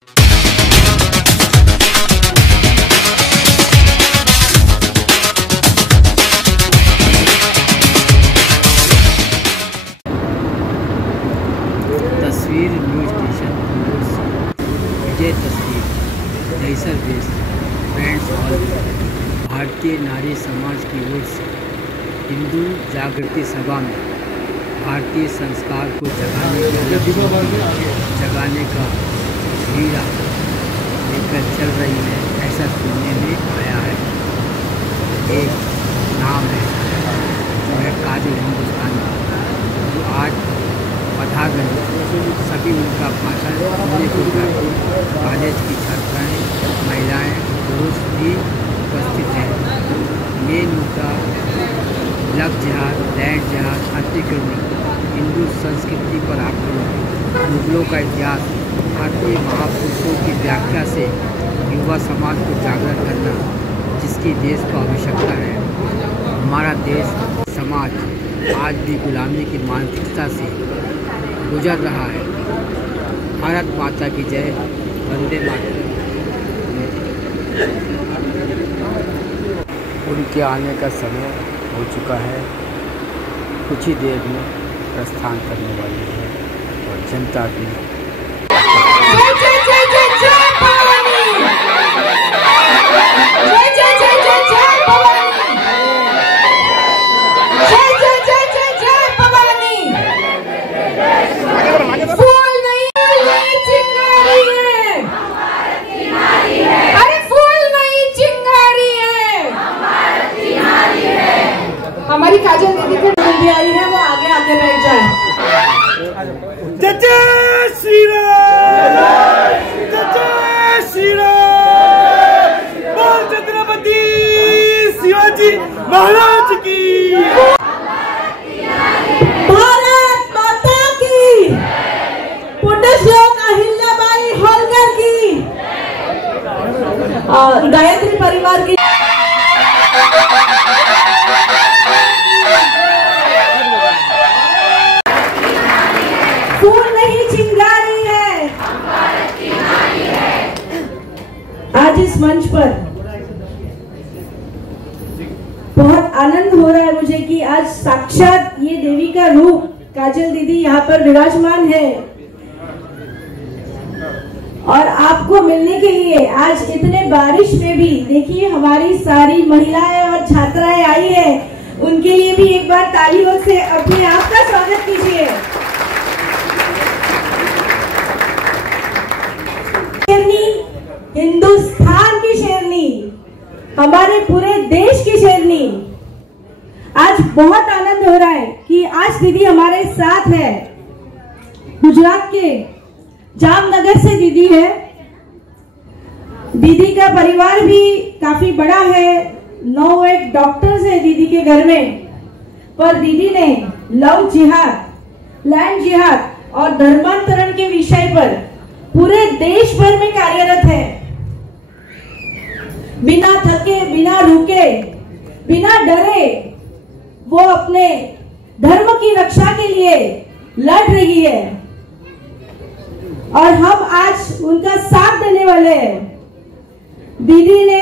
तस्वीर news station विजय तस्वीर दहिसर देश फ्रेंड्स हॉल भारतीय नारी समाज की ओर से हिंदू जागृति सभा में भारतीय संस्कार को जगाने का हीरा लेकर चल रही है, ऐसा सुनने में आया है। एक नाम है जो है काजल हिंदुस्तानी, जो आज पधार रहे सभी उनका भाषण सुनने को कॉलेज की छात्राएँ, महिलाएँ, पुरुष भी उपस्थित हैं। मेन मुद्दा लव जिहाद, लैंड जिहाद, अतिक्रमण, हिंदू संस्कृति पर आक्रमण, मुगलों का इतिहास, भारतीय महापुरुषों की व्याख्या से युवा समाज को जागृत करना, जिसकी देश को आवश्यकता है। हमारा देश समाज आज भी गुलामी की मानसिकता से गुजर रहा है। भारत माता की जय, वंदे मातरम। उनके आने का समय हो चुका है, कुछ ही देर में प्रस्थान करने वाली है और जनता भी हमारी काजल दीदी की बंदी आई है, वो आगे आके बैठ जाए। जय श्री राम, जय श्री राम, बोल छत्रपति शिवाजी महाराज की, भारत माता की, पुण्य श्लोक अहिल्याबाई होलकर की, गायत्री परिवार की। फूल नहीं चिंगारी है, आज इस मंच पर बहुत आनंद हो रहा है मुझे कि आज साक्षात ये देवी का रूप काजल दीदी यहाँ पर विराजमान है और आपको मिलने के लिए आज इतने बारिश में भी देखिए हमारी सारी महिलाएं और छात्राएं आई है, उनके लिए भी एक बार तालियों से अपने आप का स्वागत कीजिए। हिंदुस्तान की शेरनी, हमारे पूरे देश की शेरनी। आज बहुत आनंद हो रहा है कि आज दीदी हमारे साथ है। गुजरात के जामनगर से दीदी है। दीदी का परिवार भी काफी बड़ा है, 9 डॉक्टर्स है दीदी के घर में। पर दीदी ने लव जिहाद, लैंड जिहाद और धर्मांतरण के विषय पर पूरे देश भर में कार्यरत है। बिना थके, बिना रुके, बिना डरे वो अपने धर्म की रक्षा के लिए लड़ रही है और हम आज उनका साथ देने वाले हैं। दीदी ने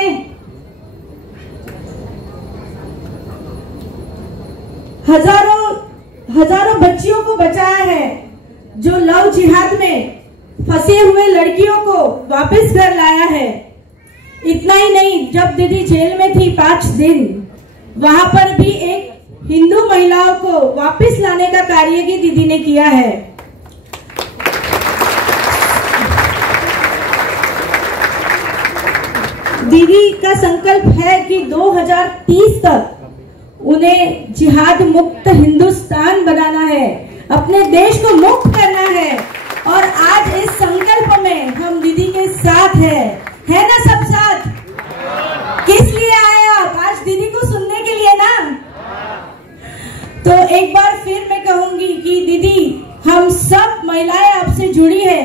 हजारों बच्चियों को बचाया है, जो लव जिहाद में फंसे हुए लड़कियों को वापस घर लाया है। इतना ही नहीं, जब दीदी जेल में थी 5 दिन, वहां पर भी एक हिंदू महिलाओं को वापस लाने का कार्य भी दीदी ने किया है। दीदी का संकल्प है कि 2030 तक उन्हें जिहाद मुक्त हिंदुस्तान बनाना है, अपने देश को मुक्त करना है। और आज इस संकल्प में हम दीदी के साथ है ना सब साथ? किस लिए आए आप? आज दीदी को सुनने के लिए ना? तो एक बार फिर मैं कहूंगी कि दीदी, हम सब महिलाएं आपसे जुड़ी है।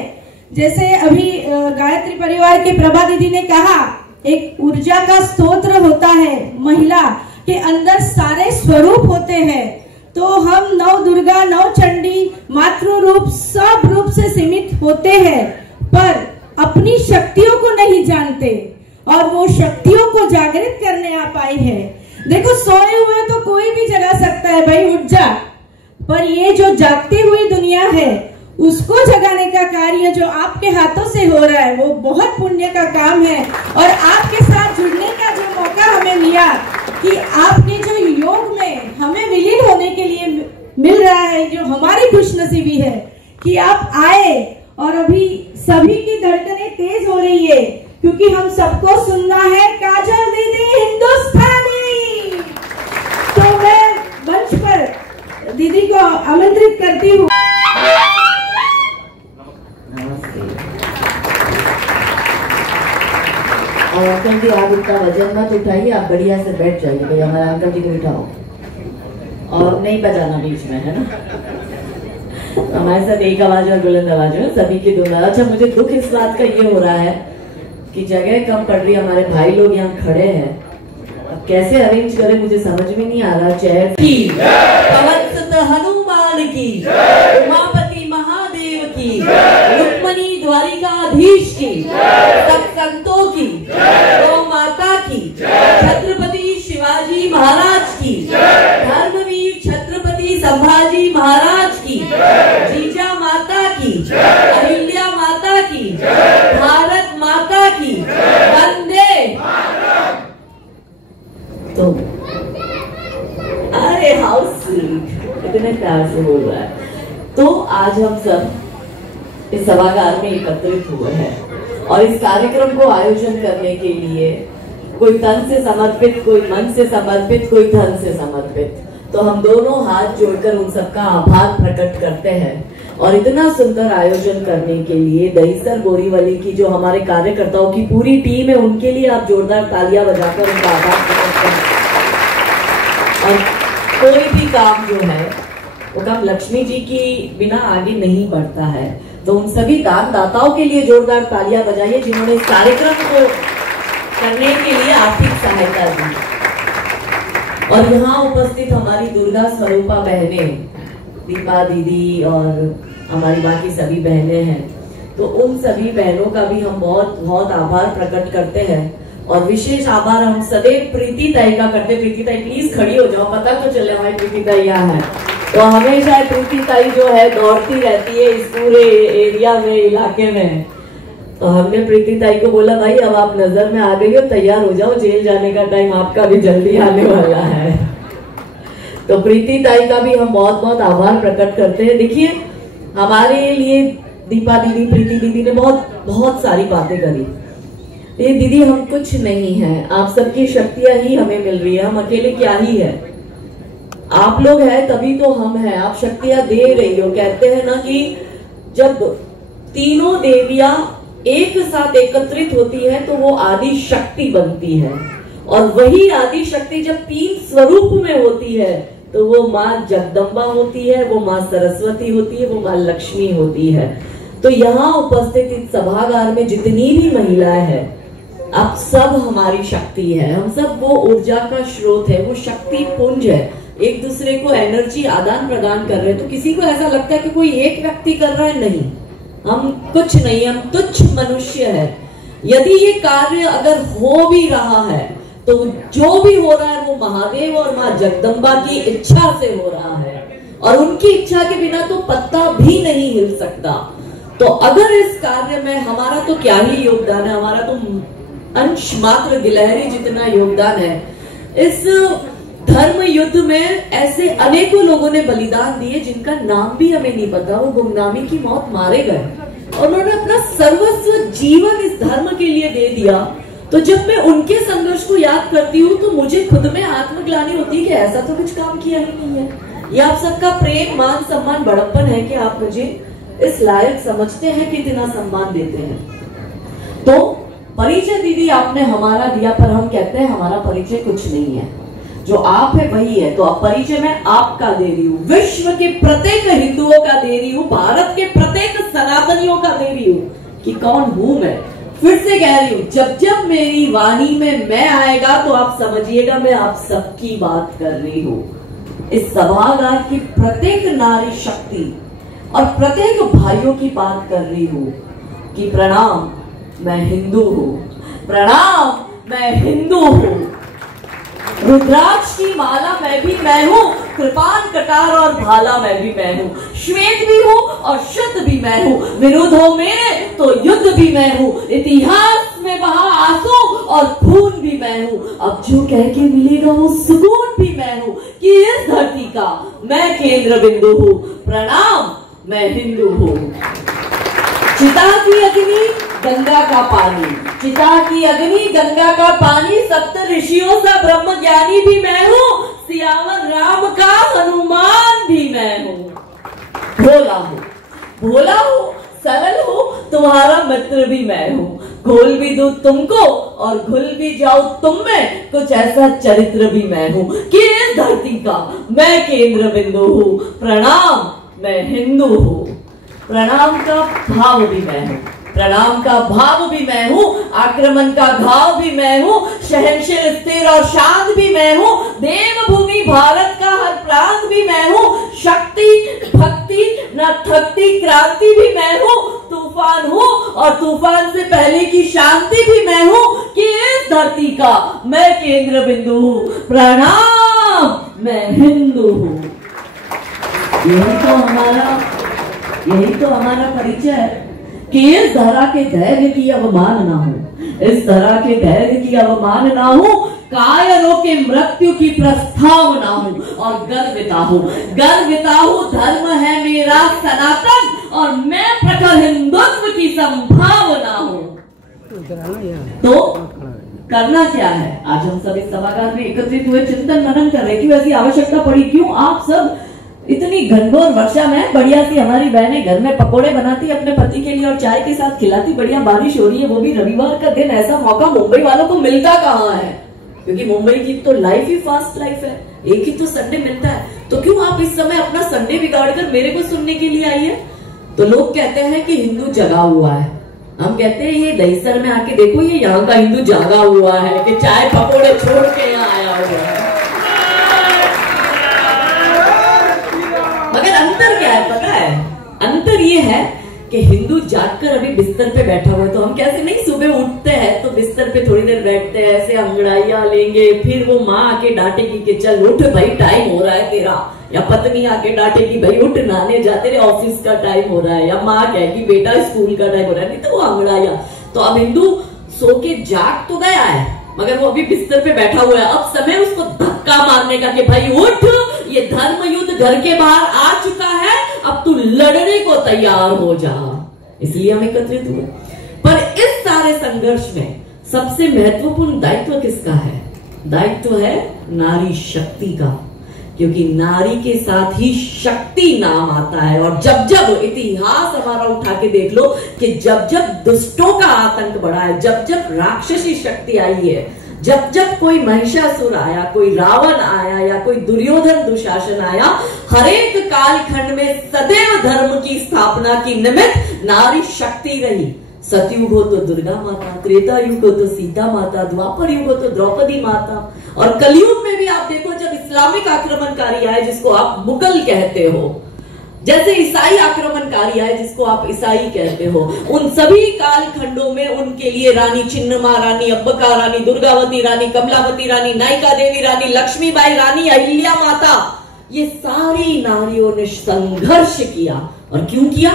जैसे अभी गायत्री परिवार के प्रभा दीदी ने कहा, एक ऊर्जा का स्तोत्र होता है, महिला के अंदर सारे स्वरूप होते हैं। तो हम 9 दुर्गा, 9 चंडी, मातृ रूप, सब रूप से सीमित होते हैं, पर अपनी शक्तियों को नहीं जानते और वो शक्तियों को जागृत करने आप आए हैं। देखो, सोए हुए तो कोई भी जगा सकता है, भाई उठ जा, पर ये जो जागती हुई दुनिया है उसको जगाने का कार्य जो आपके हाथों से हो रहा है वो बहुत पुण्य का काम है। और आपके साथ जुड़ने का जो मौका हमें मिला कि आपने जो योग में हमें विलीन होने के लिए मिल रहा है, जो हमारी खुशनसीबी है कि आप आए। और अभी सभी की धड़कनें तेज हो रही है क्योंकि हम सबको सुनना है काजल दीदी हिंदुस्तानी। तो मैं मंच पर दीदी को आमंत्रित करती हूँ। और अंकल जी, आप इतना वजन मत उठाइए, आप बढ़िया से बैठ जाइए। भाई हमारे अंकल जी को बिठाओ और नहीं बजाना बीच में, है ना। हमारे साथ एक आवाज और बुलंद आवाज में सभी की दोनों। अच्छा, मुझे दुख इस बात का ये हो रहा है कि जगह कम पड़ रही है, हमारे भाई लोग यहाँ खड़े हैं, अब कैसे अरेंज करें मुझे समझ में नहीं आ रहा। चेयर की हनुमान की, उमापति महादेव की, रुक्मणी द्वारिकाधीश की, सब संतों की, गौ माता की, छत्रपति शिवाजी महाराज की, धर्मवीर छत्रपति संभाजी महाराज की, जीजा माता की, अहिल्या माता की, भारत माता की, वंदे। तो अरे हाउ स्वीट, इतने प्यार से बोल रहा है। तो आज हम सब इस सभागार में एकत्रित हुए हैं और इस कार्यक्रम को आयोजन करने के लिए कोई तन से समर्पित, कोई मन से समर्पित, कोई धन से समर्पित। तो हम दोनों हाथ जोड़कर उन सबका आभार प्रकट करते हैं। और इतना सुंदर आयोजन करने के लिए दहीसर बोरीवली की जो हमारे कार्यकर्ताओं की पूरी टीम है, उनके लिए आप जोरदार तालियां बजाकर उनका आभार प्रकट करें। और कोई भी काम जो है वो काम लक्ष्मी जी की बिना आगे नहीं बढ़ता है। तो उन सभी दान दाताओं के लिए जोरदार तालियां बजाइए जिन्होंने इस कार्यक्रम को करने के लिए आर्थिक सहायता दी। और यहाँ उपस्थित हमारी दुर्गा स्वरूपा बहनें, दीपा दीदी और हमारी बाकी सभी बहनें हैं, तो उन सभी बहनों का भी हम बहुत बहुत आभार प्रकट करते हैं। और विशेष आभार हम सदैव प्रीति ताई का करते। प्रीति ताई प्लीज खड़ी हो जाओ, पता तो चले हमारी प्रीति ताई यहाँ है। तो हमेशा प्रीति ताई जो है दौड़ती रहती है इस पूरे एरिया में, इलाके में। तो हमने प्रीति ताई को बोला, भाई अब आप नजर में आ गई हो, तैयार हो जाओ, जेल जाने का टाइम आपका भी जल्दी आने वाला है। तो प्रीति ताई का भी हम बहुत बहुत आभार प्रकट करते हैं। देखिए, हमारे लिए दीपा दीदी, प्रीति दीदी ने बहुत बहुत सारी बातें करी। ये दीदी हम कुछ नहीं है, आप सबकी शक्तियां ही हमें मिल रही है, हम अकेले क्या ही है। आप लोग हैं तभी तो हम हैं, आप शक्तियां दे रही हो। कहते हैं ना कि जब तीनों देवियां एक साथ एकत्रित होती है तो वो आदि शक्ति बनती है। और वही आदि शक्ति जब तीन स्वरूप में होती है तो वो माँ जगदम्बा होती है, वो माँ सरस्वती होती है, वो माँ लक्ष्मी होती है। तो यहाँ उपस्थित इस सभागार में जितनी भी महिलाएं हैं, आप सब हमारी शक्ति है। हम सब वो ऊर्जा का स्रोत है, वो शक्ति पुंज है, एक दूसरे को एनर्जी आदान प्रदान कर रहे हैं। तो किसी को ऐसा लगता है कि कोई एक व्यक्ति कर रहा है, नहीं, हम कुछ नहीं, हम तुच्छ मनुष्य है। यदि ये कार्य अगर हो भी रहा है तो जो भी हो रहा है वो महादेव और माँ जगदम्बा की इच्छा से हो रहा है, और उनकी इच्छा के बिना तो पत्ता भी नहीं हिल सकता। तो अगर इस कार्य में हमारा तो क्या ही योगदान है, हमारा तो अंश मात्र गिलहरी जितना योगदान है। इस धर्म युद्ध में ऐसे अनेकों लोगों ने बलिदान दिए जिनका नाम भी हमें नहीं पता, वो गुमनामी की मौत मारे गए और उन्होंने अपना सर्वस्व जीवन इस धर्म के लिए दे दिया। तो जब मैं उनके संघर्ष को याद करती हूँ तो मुझे खुद में आत्मग्लानि होती है कि ऐसा तो कुछ काम किया ही नहीं है। ये आप सबका प्रेम, मान, सम्मान, बड़प्पन है कि आप मुझे इस लायक समझते हैं कि इतना सम्मान देते हैं। तो परिचय दीदी आपने हमारा दिया, पर हम कहते हैं हमारा परिचय कुछ नहीं है, जो आप है वही है। तो अब परिचय मैं आपका दे रही हूँ, विश्व के प्रत्येक हिंदुओं का दे रही हूँ, भारत के प्रत्येक सनातनियों का दे रही हूँ कि कौन हूं मैं। फिर से कह रही हूँ, जब जब मेरी वाणी में मैं आएगा तो आप समझिएगा मैं आप सबकी बात कर रही हूँ। इस सभागार की प्रत्येक नारी शक्ति और प्रत्येक भाइयों की बात कर रही हूँ कि प्रणाम, मैं हिंदू हूँ। प्रणाम, मैं हिंदू हूँ। रुद्राक्ष की माला मैं हूँ, कृपान कटार और भाला मैं हूँ, श्वेत भी हूँ और शुद्ध भी मैं हूँ, विरुद्ध हो मेरे तो युद्ध भी मैं हूँ, इतिहास में बहा आंसू और खून भी मैं हूँ, अब जो कह के मिलेगा वो सुकून भी मैं हूँ कि इस धरती का मैं केंद्र बिंदु हूँ। प्रणाम, मैं हिंदू हूँ। चिता की अग्नि गंगा का पानी, चिता की अग्नि गंगा का पानी, सप्त ऋषियों सा ब्रह्म ज्ञानी भी मैं हूँ, सियावर राम का हनुमान भी मैं हूँ। भोला हूँ, भोला हूँ, सरल हूँ, तुम्हारा मित्र भी मैं हूँ, घोल भी दूं तुमको और घुल भी जाऊं तुम में, कुछ ऐसा चरित्र भी मैं हूँ कि इस धरती का मैं केंद्र बिंदु हूँ। प्रणाम, मैं हिंदू हूँ। प्रणाम का भाव भी मैं हूँ, प्रणाम का भाव भी मैं हूँ, आक्रमण का घाव भी मैं हूँ, शहनशील स्थिर और शांत भी मैं हूँ, देवभूमि भारत का हर प्रांत भी मैं हूँ, शक्ति भक्ति न थकती क्रांति भी मैं हूँ, तूफान हूँ और तूफान से पहले की शांति भी मैं हूँ कि इस धरती का मैं केंद्र बिंदु हूँ। प्रणाम, मैं हिंदू हूँ। यही तो हमारा परिचय है कि इस धरा के धैर्य की अवमानना हो, इस धरा के धैर्य की अवमानना हो, कायरों के मृत्यु की प्रस्तावना हो और गर्विता हो, धर्म है मेरा सनातन और मैं प्रखर हिंदुत्व की संभावना हूँ। तो करना क्या है? आज हम सब इस सभागार में एकत्रित हुए चिंतन मनन कर रहे, क्यों ऐसी आवश्यकता पड़ी, क्यों आप सब इतनी घनघोर वर्षा में बढ़िया सी हमारी बहनें घर में पकोड़े बनाती अपने पति के लिए और चाय के साथ खिलाती, बढ़िया बारिश हो रही है, वो भी रविवार का दिन, ऐसा मौका मुंबई वालों को मिलता कहाँ है? क्योंकि मुंबई की तो लाइफ ही फास्ट लाइफ है, एक ही तो संडे मिलता है। तो क्यों आप इस समय अपना संडे बिगाड़ कर मेरे को सुनने के लिए आई है? तो लोग कहते हैं कि हिंदू जगा हुआ है, हम कहते हैं ये दहीसर में आके देखो, ये यहाँ का हिंदू जागा हुआ है कि चाय पकोड़े छोड़ के यहाँ आया हुआ है। मगर अंतर क्या है पता है? अंतर ये है कि हिंदू जागकर अभी बिस्तर पे बैठा हुआ है, तो हम कैसे नहीं, सुबह उठते हैं तो बिस्तर पे थोड़ी देर बैठते हैं, ऐसे अंगड़ाइयां लेंगे, फिर वो माँ आके डांटेगी कि चल उठ भाई टाइम हो रहा है तेरा, या पत्नी आके डांटेगी भाई उठ नहाने जा तेरे ऑफिस का टाइम हो रहा है, या माँ कहेगी बेटा स्कूल का टाइम हो रहा है, नहीं तो वो अंगड़ाइया। तो अब हिंदू सो के जाग तो गया है मगर वो अभी बिस्तर पे बैठा हुआ है, अब समय उसको धक्का मारने का कि भाई उठ, ये धर्म युद्ध घर के बाहर आ चुका है, अब तू लड़ने को तैयार हो जा। इसलिए हम एकत्रित हुए। पर इस सारे संघर्ष में सबसे महत्वपूर्ण दायित्व किसका है? दायित्व है नारी शक्ति का, क्योंकि नारी के साथ ही शक्ति नाम आता है। और जब जब इतिहास हमारा उठा के देख लो कि जब जब दुष्टों का आतंक बढ़ा है, जब जब राक्षसी शक्ति आई है, जब जब कोई महिषासुर आया, कोई रावण आया या कोई दुर्योधन दुशासन आया, हरेक कालखंड में सदैव धर्म की स्थापना की निमित्त नारी शक्ति रही। सतयुग हो तो दुर्गा माता, त्रेता युग हो तो सीता माता, द्वापर युग हो तो द्रौपदी माता, और कलयुग में भी आप देखो जब इस्लामिक आक्रमणकारी आए जिसको आप मुगल कहते हो, जैसे ईसाई आक्रमणकारी आए जिसको आप ईसाई कहते हो, उन सभी कालखंडों में उनके लिए रानी चिन्नमा रानी, अब्बका रानी, दुर्गावती रानी, कमलावती रानी, नायिका देवी रानी, लक्ष्मीबाई रानी, अहिल्या माता, ये सारी नारियों ने संघर्ष किया। और क्यों किया?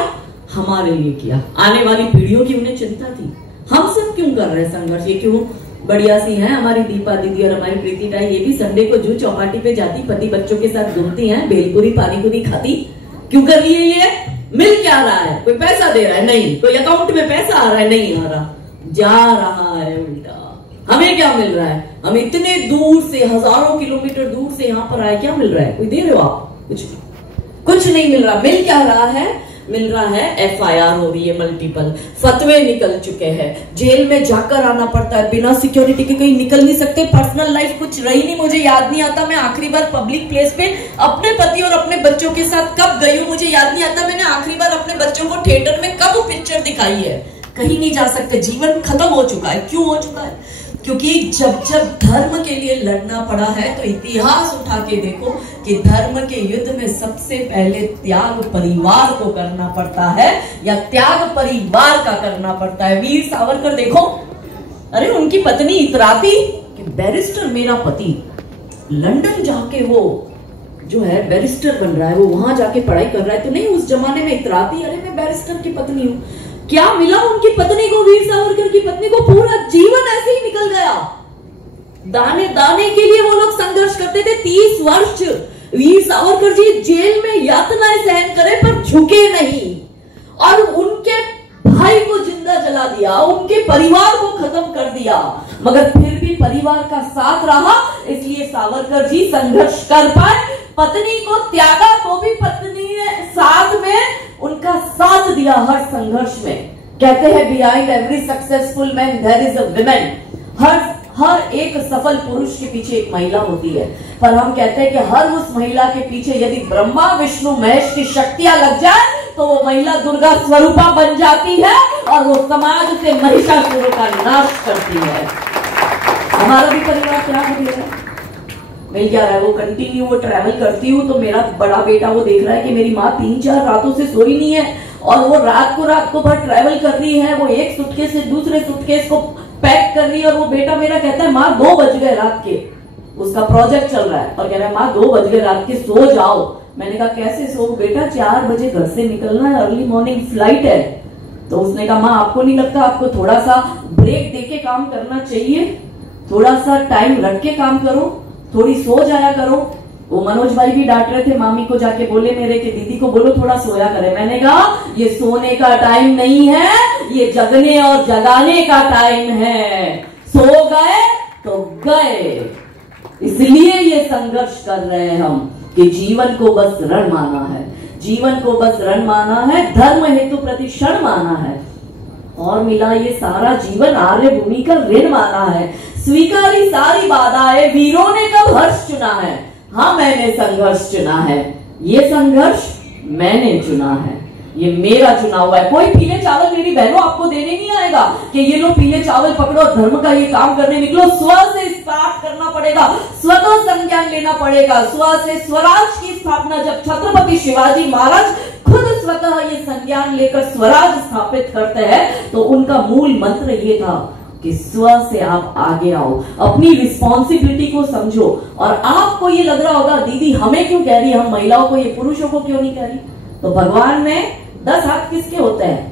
हमारे लिए किया। आने वाली पीढ़ियों की उन्हें चिंता थी। हम सब क्यों कर रहे हैं संघर्ष? ये क्यों बढ़िया सी है हमारी दीपा दीदी और हमारी प्रीति टाई, ये भी संडे को जू चौपाटी पे जाती, पति बच्चों के साथ घूमती हैं, भेलपुरी पानी पूरी खाती। क्यों कर रही है ये? मिल क्या रहा है? कोई पैसा दे रहा है? नहीं। कोई अकाउंट में पैसा आ रहा है? नहीं आ रहा, जा रहा है उल्टा। हमें क्या मिल रहा है? हम इतने दूर से, हजारों किलोमीटर दूर से यहाँ पर आए, क्या मिल रहा है? कोई दे रहे हो आप? कुछ नहीं मिल रहा। मिल क्या रहा है? मिल रहा है FIR हो रही है मल्टीपल, फतवे निकल चुके हैं, जेल में जाकर आना पड़ता है, बिना सिक्योरिटी के कहीं निकल नहीं सकते, पर्सनल लाइफ कुछ रही नहीं। मुझे याद नहीं आता मैं आखिरी बार पब्लिक प्लेस पे अपने पति और अपने बच्चों के साथ कब गई हूँ, मुझे याद नहीं आता मैंने आखिरी बार अपने बच्चों को थिएटर में कब पिक्चर दिखाई है। कहीं नहीं जा सकते, जीवन खत्म हो चुका है। क्यों हो चुका है? क्योंकि जब जब धर्म के लिए लड़ना पड़ा है तो इतिहास उठा के देखो कि धर्म के युद्ध में सबसे पहले त्याग परिवार को करना पड़ता है, या त्याग परिवार का करना पड़ता है। वीर सावरकर देखो, अरे उनकी पत्नी इतराती कि बैरिस्टर मेरा पति लंदन जाके वो जो है बैरिस्टर बन रहा है, वो वहां जाके पढ़ाई कर रहा है, तो नहीं उस जमाने में इतराती अरे मैं बैरिस्टर की पत्नी हूं। क्या मिला उनकी पत्नी को, वीर सावरकर की पत्नी को? पूरा जीवन ऐसे ही निकल गया। दाने दाने के लिए वो लोग संघर्ष करते थे। 30 वर्ष वीर सावरकर जी जेल में यातनाएं सहन करे पर झुके नहीं, और उनके भाई को जिंदा जला दिया, उनके परिवार को खत्म कर दिया, मगर फिर भी परिवार का साथ रहा, इसलिए सावरकर जी संघर्ष कर पाए। पत्नी को त्यागा तो भी पत्नी ने साथ में उनका साथ दिया हर संघर्ष में। कहते हैं behind every successful man there is a woman. हर एक सफल पुरुष के पीछे एक महिला होती है, पर हम कहते हैं कि हर उस महिला के पीछे यदि ब्रह्मा विष्णु महेश की शक्तियां लग जाए तो वो महिला दुर्गा स्वरूपा बन जाती है और वो समाज से महिषासुर का नाश करती है। हमारा भी परिवार क्या हो गया है, मिल क्या रहा है, वो कंटिन्यू वो ट्रैवल करती हूँ तो मेरा बड़ा बेटा वो देख रहा है कि मेरी माँ 3-4 रातों से सोई नहीं है, और वो रात को भर ट्रैवल कर रही है, वो एक सूटकेस से दूसरे सूटकेस को पैक कर रही है, और वो बेटा मेरा कहता है माँ 2 बज गए रात के, उसका प्रोजेक्ट चल रहा है, और कह रहा है माँ 2 बज गए रात के, सो जाओ। मैंने कहा कैसे सो बेटा, 4 बजे घर से निकलना है, अर्ली मॉर्निंग फ्लाइट है। तो उसने कहा माँ आपको नहीं लगता आपको थोड़ा सा ब्रेक देके काम करना चाहिए, थोड़ा सा टाइम रख के काम करो, थोड़ी सो जाया करो। वो मनोज भाई भी डांट रहे थे मामी को, जाके बोले मेरे कि दीदी को बोलो थोड़ा सोया करे। मैंने कहा ये सोने का टाइम नहीं है, ये जगने और जगाने का टाइम है। सो गए तो गए, इसलिए ये संघर्ष कर रहे हैं हम कि जीवन को बस रण माना है, जीवन को बस रण माना है, धर्म हेतु प्रतिक्षण माना है, और मिला ये सारा जीवन आर्य भूमि का ऋण माना है। स्वीकारी सारी बाधाएं, वीरों ने कब हर्ष चुना है, हाँ मैंने संघर्ष चुना है, ये संघर्ष मैंने चुना है, ये मेरा चुना हुआ है। कोई पीले चावल मेरी बहनों आपको देने नहीं आएगा कि ये लो पीले चावल पकड़ो धर्म का ये काम करने निकलो। स्व से स्टार्ट करना पड़ेगा, स्वतः संज्ञान लेना पड़ेगा, स्व से स्वराज की स्थापना। जब छत्रपति शिवाजी महाराज खुद स्वतः ये संज्ञान लेकर स्वराज स्थापित करते हैं तो उनका मूल मंत्र ये था कि स्व से आप आगे आओ, अपनी रिस्पॉन्सिबिलिटी को समझो। और आपको ये लग रहा होगा दीदी हमें क्यों कह रही है, हम महिलाओं को, ये पुरुषों को क्यों नहीं कह रही? तो भगवान में 10 हाथ किसके होते हैं?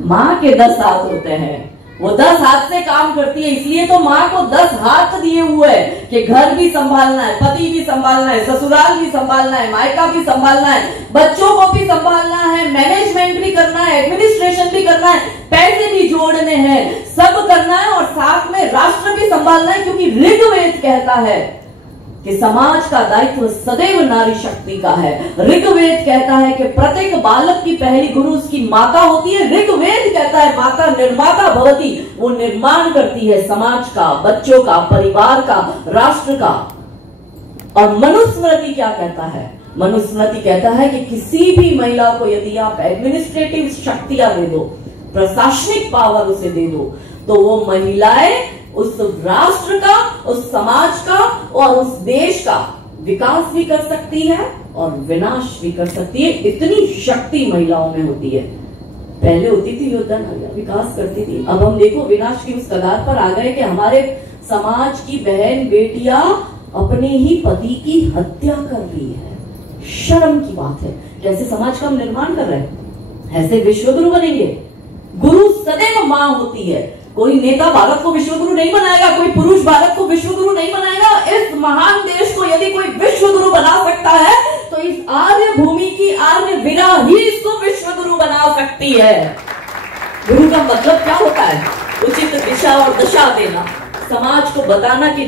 माँ के 10 हाथ होते हैं, वो 10 हाथ से काम करती है। इसलिए तो माँ को 10 हाथ दिए हुए हैं कि घर भी संभालना है, पति भी संभालना है, ससुराल भी संभालना है, मायका भी संभालना है, बच्चों को भी संभालना है, मैनेजमेंट भी करना है, एडमिनिस्ट्रेशन भी करना है, पैसे भी जोड़ने हैं, सब करना है, और साथ में राष्ट्र भी संभालना है। क्योंकि ऋग्वेद कहता है कि समाज का दायित्व सदैव नारी शक्ति का है। ऋग्वेद कहता है कि प्रत्येक बालक की पहली गुरु उसकी माता होती है। ऋग्वेद कहता है माता निर्माता भवती, वो निर्माण करती है समाज का, बच्चों का, परिवार का, राष्ट्र का। और मनुस्मृति क्या कहता है? मनुस्मृति कहता है कि किसी भी महिला को यदि आप एडमिनिस्ट्रेटिव शक्तियां दे दो, प्रशासनिक पावर उसे दे दो, तो वो महिलाएं उस राष्ट्र का, उस समाज का और उस देश का विकास भी कर सकती है और विनाश भी कर सकती है। इतनी शक्ति महिलाओं में होती है। पहले होती थी योद्धा नारियां, विकास करती थी, अब हम देखो विनाश की उस कगार पर आ गए कि हमारे समाज की बहन बेटियां अपने ही पति की हत्या कर रही है। शर्म की बात है। कैसे समाज का हम निर्माण कर रहे हैं, ऐसे विश्वगुरु बनेंगे। गुरु सदैव मां होती है। कोई नेता भारत को विश्वगुरु नहीं बनाएगा, कोई पुरुष भारत को विश्वगुरु नहीं बनाएगा। इस महान देश को यदि कोई विश्वगुरु बना सकता है तो इस आर्य भूमि की आर्य वीरा ही इसको विश्वगुरु बना सकती है। गुरु का मतलब क्या होता है? उचित दिशा और दशा देना, समाज को बताना कि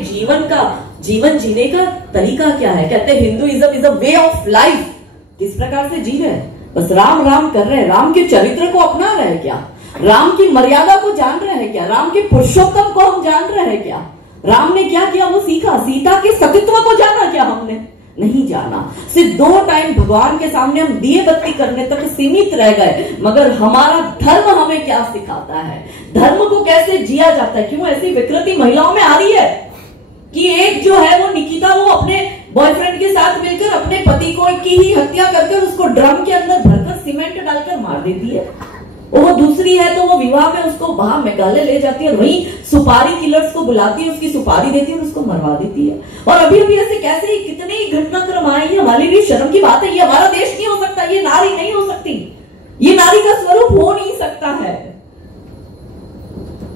जीवन जीने का तरीका क्या है। कहते हैं Hinduism is a way of life. किस प्रकार से जी रहे हैं? बस राम राम कर रहे हैं। राम के चरित्र को अपना रहे हैं क्या? राम की मर्यादा को जान रहे हैं क्या? राम के पुरुषोत्तम को हम जान रहे हैं क्या? राम ने क्या किया वो सीखा। सीता के सतीत्व को जाना क्या हमने? नहीं जाना। सिर्फ 2 टाइम भगवान के सामने हम दिए बत्ती करने तक सीमित रह गए। मगर हमारा धर्म हमें क्या सिखाता है? धर्म को कैसे जिया जाता है। क्यों ऐसी विकृति महिलाओं में आ रही है कि एक जो है वो निकिता, वो अपने बॉयफ्रेंड के साथ मिलकर अपने पति को की ही हत्या करके उसको ड्रम के अंदर भरकर सीमेंट डालकर मार देती है। और वो दूसरी है तो वो विवाह में उसको बाहर मेघालय ले जाती है और वहीं सुपारी किलर्स को बुलाती है, उसकी सुपारी देती है और उसको मरवा देती है। और अभी अभी ऐसे कैसे कितने ही घटनाक्रम आए, ये हमारे लिए शर्म की बात है। ये हमारा देश नहीं हो सकता, ये नारी नहीं हो सकती, ये नारी का स्वरूप हो नहीं सकता है।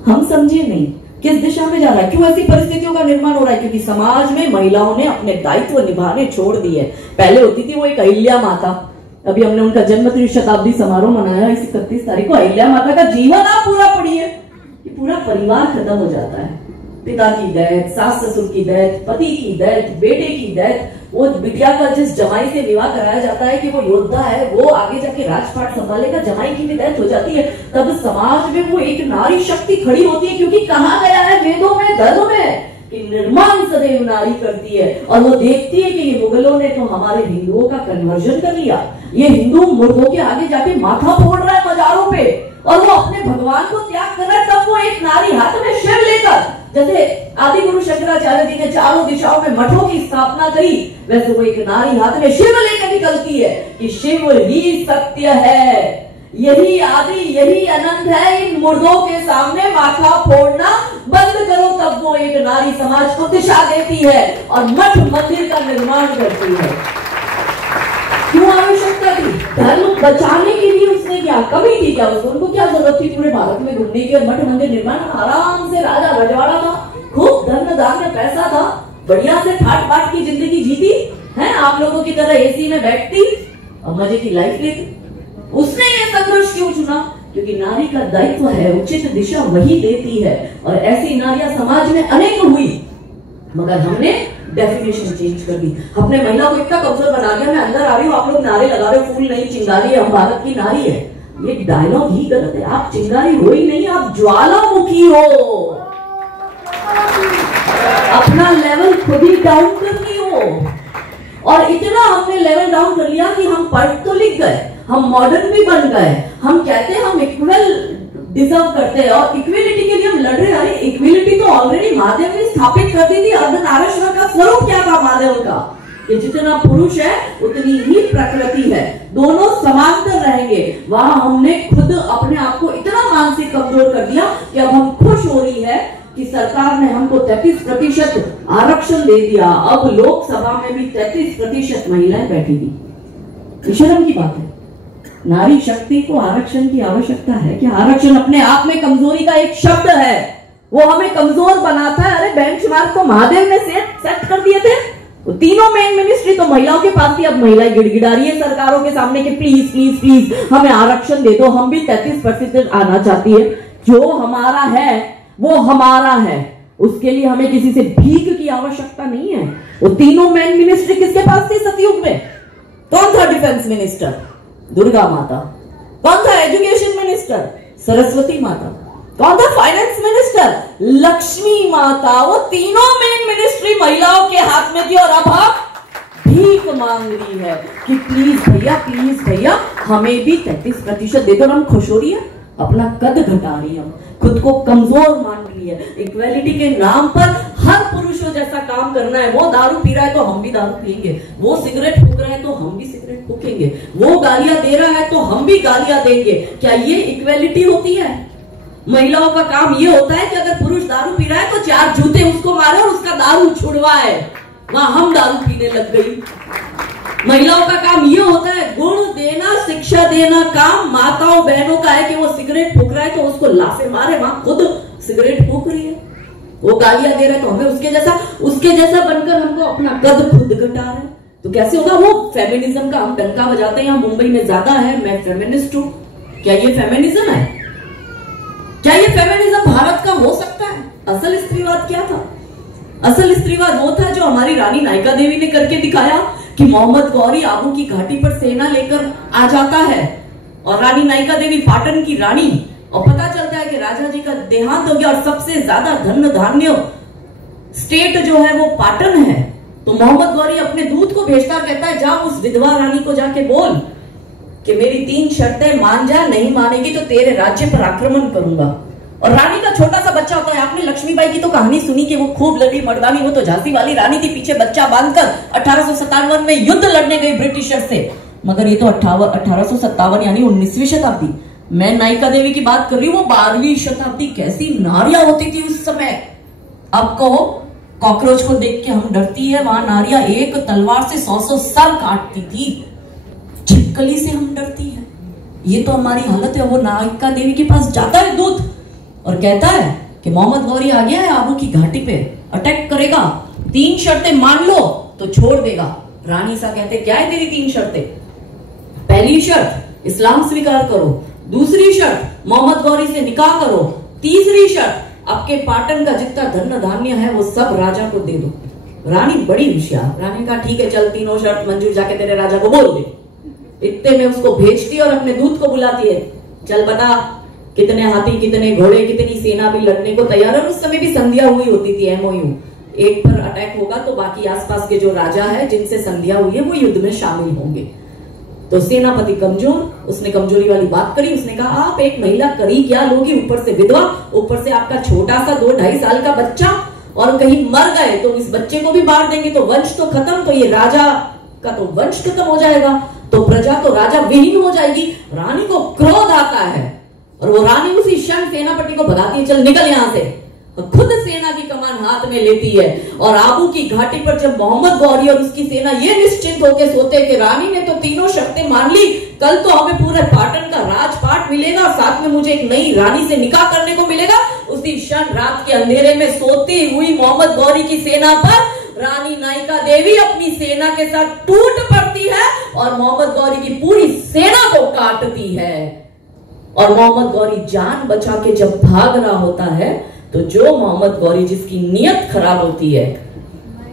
हम समझे नहीं किस दिशा में जा रहा है, क्यों ऐसी परिस्थितियों का निर्माण हो रहा है। क्योंकि समाज में महिलाओं ने अपने दायित्व निभाने छोड़ दिए। पहले होती थी वो एक अहिल्या माता, अभी हमने उनका जन्म 30 शताब्दी समारोह मनाया इस 31 तारीख को। अहिल्या माता का जीवन आप पूरा पढ़िए, कि पूरा परिवार खत्म हो जाता है। पिता की डेथ, सास ससुर की डेथ, पति की डेथ, बेटे की डेथ, वो बिटिया का जिस जमाई से विवाह कराया जाता है कि वो योद्धा है, वो आगे जाके राजपाट संभालेगा, जमाई की भी डेथ हो जाती है। तब समाज में वो एक नारी शक्ति खड़ी होती है, क्योंकि कहा गया है वेदों में, धर्म में, कि निर्माण सदैव नारी करती है। और वो देखती है कि ये मुगलों ने तो हमारे हिंदुओं का कन्वर्जन कर लिया, ये हिंदू मुर्दों के आगे जाके माथा फोड़ रहा है मजारों पे, और वो अपने भगवान को त्याग कर रहा है। तब वो एक नारी हाथ में शिव लेकर, जैसे आदि गुरु शंकराचार्य जी ने चारों दिशाओं में मठों की स्थापना करी, वैसे वो एक नारी हाथ में शिव लेकर निकलती है कि शिव ही सत्य है, यही आदि, यही अनंत है। इन मुर्दों के सामने माथा फोड़ना बंद करो। तब वो एक नारी समाज को दिशा देती है और मठ मंदिर का निर्माण करती है। क्यों आवश्यकता थी? धर्म बचाने के लिए उसने क्या कमी थी क्या उसको? उनको क्या जरूरत थी पूरे भारत में घूमने की और मठ मंदिर निर्माण? आराम से राजा रजवाड़ा था, खूब धन धान्य पैसा था, बढ़िया से ठाट बाट की जिंदगी जीती है, आप लोगों की तरह एसी में बैठती और मजे की लाइफ लेती। उसने ये संघर्ष क्यों चुना? क्योंकि नारी का दायित्व है, उचित दिशा वही देती है। और ऐसी नारियां समाज में अनेक हुई, मगर हमने डेफिनेशन चेंज कर दी। हमने महिला को इतना कमजोर बना दिया, मैं अंदर आ रही हूँ, आप लोग नारे लगा रहे हो, फूल नहीं चिंगारी है, हम भारत की नारी है। ये डायलॉग ही गलत है। आप चिंगारी हो ही नहीं, आप ज्वालामुखी हो। अपना लेवल खुद ही डाउन करनी हो। और इतना हमने लेवल डाउन कर लिया कि हम पढ़ तो लिख गए, हम मॉडर्न भी बन गए, हम कहते हैं हम इक्वल डिजर्व करते हैं और इक्विलिटी के लिए हम लड़ रहे हैं। अरे इक्विलिटी तो ऑलरेडी महादेव ने स्थापित कर दी थी। अर्धनारीश्वर का स्वरूप क्या था महादेव का? कि जितना पुरुष है उतनी ही प्रकृति है, दोनों समांतर रहेंगे। वहां हमने खुद अपने आप को इतना मानसिक कमजोर कर दिया कि अब हम खुश हो रही है कि सरकार ने हमको 33% आरक्षण दे दिया। अब लोकसभा में भी 33% महिलाएं बैठी थी। शर्म की बात है। नारी शक्ति को आरक्षण की आवश्यकता है क्या? आरक्षण अपने आप में कमजोरी का एक शब्द है, वो हमें कमजोर बनाता है। अरे बेंचमार्क तो महादेव ने सेट कर दिए थे, वो तीनों मेन मिनिस्ट्री तो महिलाओं के पास थी। अब महिलाएं गिड़गिड़ा रही है सरकारों के सामने कि प्लीज प्लीज प्लीज हमें आरक्षण दे दो, हम भी 33% आना चाहती है। जो हमारा है वो हमारा है, उसके लिए हमें किसी से भीख की आवश्यकता नहीं है। वो तीनों मेन मिनिस्ट्री किसके पास थी सतयुग में? कौन था डिफेंस मिनिस्टर? दुर्गा माता। कौन था एजुकेशन मिनिस्टर? सरस्वती माता। कौन था फाइनेंस मिनिस्टर? लक्ष्मी माता। वो तीनों मेन मिनिस्ट्री महिलाओं के हाथ में थी और अब हम भीख मांग रही है कि प्लीज भैया हमें भी 33% दे दो। हम खुश हो रही है, अपना कद घटा रही है, खुद को कमजोर मान रही है। इक्वेलिटी के नाम पर हर पुरुषों जैसा काम करना है। वो दारू पी रहा है तो हम भी दारू पिएंगे, वो सिगरेट फूक रहा है तो हम भी सिगरेट फूकेंगे, वो गालियां दे रहा है तो हम भी गालियां देंगे। क्या ये इक्वेलिटी होती है? महिलाओं का काम ये होता है कि अगर पुरुष दारू पी रहा है तो 4 जूते उसको मारे और उसका दारू छुड़वाए। वहां हम दारू पीने लग गई। महिलाओं का काम ये होता है गुण देना, शिक्षा देना। काम माताओं बहनों का है कि वो सिगरेट फूक रहा है तो उसको लाफे मारे, वहां खुद सिगरेट फूक रही है, वो गालियां दे रहा है तो हमें उसके जैसा बनकर हमको अपना कद खुद घटा रहे हैं। तो कैसे होगा? वो फेमिनिज्म का हम डंका बजाते हैं। यहाँ मुंबई में ज्यादा है, मैं फेमिनिस्ट हूं। क्या ये फेमिनिज्म है? क्या ये फेमिनिज्म भारत का हो सकता है? असल स्त्रीवाद क्या था? असल स्त्रीवाद वो था जो हमारी रानी नायका देवी ने करके दिखाया कि मोहम्मद गौरी आबू की घाटी पर सेना लेकर आ जाता है और रानी नायका देवी पाटन की रानी, और पता चलता है कि राजा जी का देहांत हो गया और सबसे ज्यादा धन धान्य स्टेट जो है वो पाटन है। तो मोहम्मद गौरी अपने दूत को भेजता, कहता है जा उस विधवा रानी को जाके बोल कि मेरी 3 शर्तें मान जा, नहीं मानेगी तो तेरे राज्य पर आक्रमण करूंगा। और रानी का छोटा सा बच्चा होता है। आपने लक्ष्मीबाई की तो कहानी सुनी कि वो खूब लड़ी मर्दानी, वो तो झांसी वाली रानी थी, पीछे बच्चा बांधकर 1857 में युद्ध लड़ने गई ब्रिटिशर से। मगर ये तो 1857 यानी 19वीं शताब्दी। मैं नायिका देवी की बात कर रही हूँ, वो 12वीं शताब्दी। कैसी नारियां होती थी उस समय। अब कहो कॉकरोच को देख के हम डरती है, वहां नारियां एक तलवार से 100 सर काटती थी। छिपकली से हम डरती है। ये तो हमारी हालत है। वो नायिका देवी के पास जाता है दूत और कहता है कि मोहम्मद गौरी आ गया है, आबू की घाटी पे अटैक करेगा, 3 शर्तें मान लो तो छोड़ देगा। रानी सा कहते क्या है तेरी 3 शर्तें? पहली शर्त इस्लाम स्वीकार करो, दूसरी शर्त मोहम्मद गौरी से निकाह करो, तीसरी शर्त आपके पाटन का जितना धन धान्य है वो सब राजा को दे दो। रानी बड़ी होशियार। रानी कहा ठीक है चल, 3 शर्त मंजूर, जाके तेरे राजा को बोल दे। इतने में उसको भेजती है और अपने दूत को बुलाती है, चल बता कितने हाथी, कितने घोड़े, कितनी सेना भी लड़ने को तैयार है। और उस समय भी संधिया हुई होती थी, MOU, एक पर अटैक होगा तो बाकी आसपास के जो राजा है जिनसे संधिया हुई है वो युद्ध में शामिल होंगे। तो सेनापति कमजोर, उसने कमजोरी वाली बात करी। उसने कहा आप एक महिला करी क्या लोगी, ऊपर से विधवा, ऊपर से आपका छोटा सा 2-2.5 साल का बच्चा, और कहीं मर गए तो इस बच्चे को भी मार देंगे तो वंश तो खत्म, तो ये राजा का तो वंश खत्म हो जाएगा, तो प्रजा तो राजा विहीन हो जाएगी। रानी को क्रोध आता है और वो रानी उसी क्षण सेनापति को भगाती है, चल निकल यहां से। खुद सेना की कमान हाथ में लेती है और आबू की घाटी पर जब मोहम्मद गौरी और उसकी सेना ये निश्चिंत होकर सोते कि रानी ने तो 3 शर्तें मान ली, कल तो हमें पूरे पाटन का राजपाट मिलेगा और साथ में मुझे एक नई रानी से निकाह करने को मिलेगा, उसी क्षण रात के अंधेरे में सोती हुई मोहम्मद गौरी की सेना पर रानी नायिका देवी अपनी सेना के साथ टूट पड़ती है और मोहम्मद गौरी की पूरी सेना को काटती है। और मोहम्मद गौरी जान बचा के जब भाग रहा होता है तो जो मोहम्मद गौरी जिसकी नीयत खराब होती है,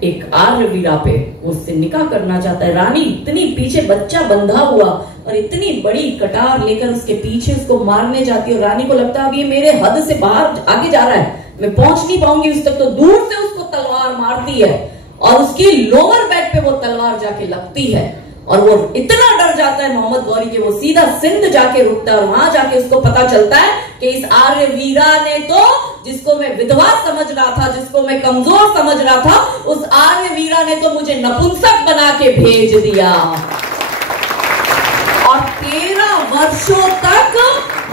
एक आर्य वीरा पे उससे निकाह करना चाहता है। रानी इतनी पीछे बच्चा बंधा हुआ और इतनी बड़ी कटार लेकर उसके पीछे उसको मारने जाती है और रानी को लगता है अब ये मेरे हद से बाहर आगे जा रहा है, मैं पहुंच नहीं पाऊंगी उस तक, तो दूर से उसको तलवार मारती है और उसकी लोअर बैक पे वो तलवार जाके लगती है और वो इतना डर जाता है मोहम्मद गौरी के वो सीधा सिंध जाके रुकता है और वहां जाके उसको पता चलता है कि इस आर्य वीरा ने तो, जिसको मैं विधवा समझ रहा था, जिसको मैं कमजोर समझ रहा था, उस आर्य वीरा ने तो मुझे नपुंसक बना के भेज दिया। और 13 वर्षों तक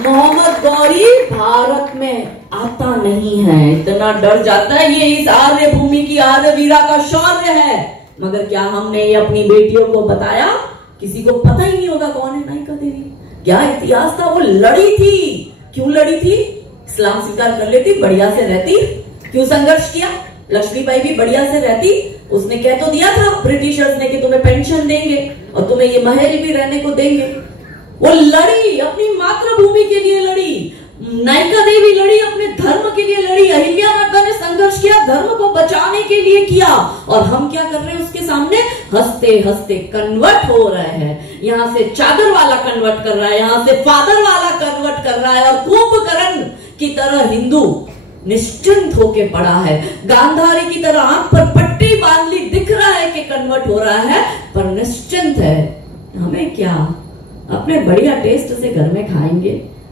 मोहम्मद गौरी भारत में आता नहीं है, इतना डर जाता है। ये इस आर्य भूमि की आर्य वीरा का शौर्य है। मगर क्या हमने ये अपनी बेटियों को बताया? किसी को पता ही नहीं होगा कौन है नायिका देवी, क्या इतिहास था। वो लड़ी थी, क्यों लड़ी थी? इस्लाम स्वीकार कर लेती, बढ़िया से रहती। क्यों संघर्ष किया? लक्ष्मीबाई भी बढ़िया से रहती, उसने कह तो दिया था ब्रिटिशर्स ने कि तुम्हें पेंशन देंगे और तुम्हें ये महल भी रहने को देंगे। वो लड़ी, अपनी मातृभूमि के लिए लड़ी। नायिका देवी लड़ी, अपने धर्म के लिए लड़ी। अहिल्या माता ने संघर्ष किया, धर्म को बचाने के लिए किया। और हम क्या कर रहे हैं उसके सामने? हंसते हंसते कन्वर्ट हो रहे हैं। यहाँ से चादर वाला कन्वर्ट कर रहा है, यहाँ से फादर वाला कन्वर्ट कर रहा है और कुंभकर्ण की तरह हिंदू निश्चिंत होके पड़ा है। गांधारी की तरह आंख पर पट्टी बांध ली, दिख रहा है कि कन्वर्ट हो रहा है पर निश्चिंत है। हमें क्या, अपने बढ़िया टेस्ट से घर में खाएंगे,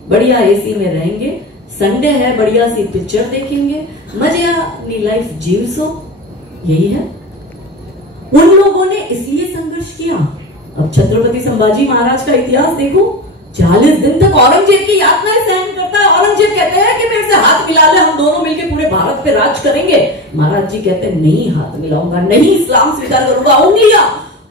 बढ़िया AC में रहेंगे, संडे है बढ़िया सी पिक्चर देखेंगे, मजे लाइफ जीव सो। यही है। उन लोगों ने इसलिए संघर्ष किया। अब छत्रपति संभाजी महाराज का इतिहास देखो, 40 दिन तक औरंगजेब की यातनाएं सहन करता है। औरंगजेब कहते हैं कि मेरे से हाथ मिला ले, हम दोनों मिलकर पूरे भारत पे राज करेंगे। महाराज जी कहते हैं नहीं हाथ मिलाऊंगा, नहीं इस्लाम स्वीकार करूंगा। उंगलियां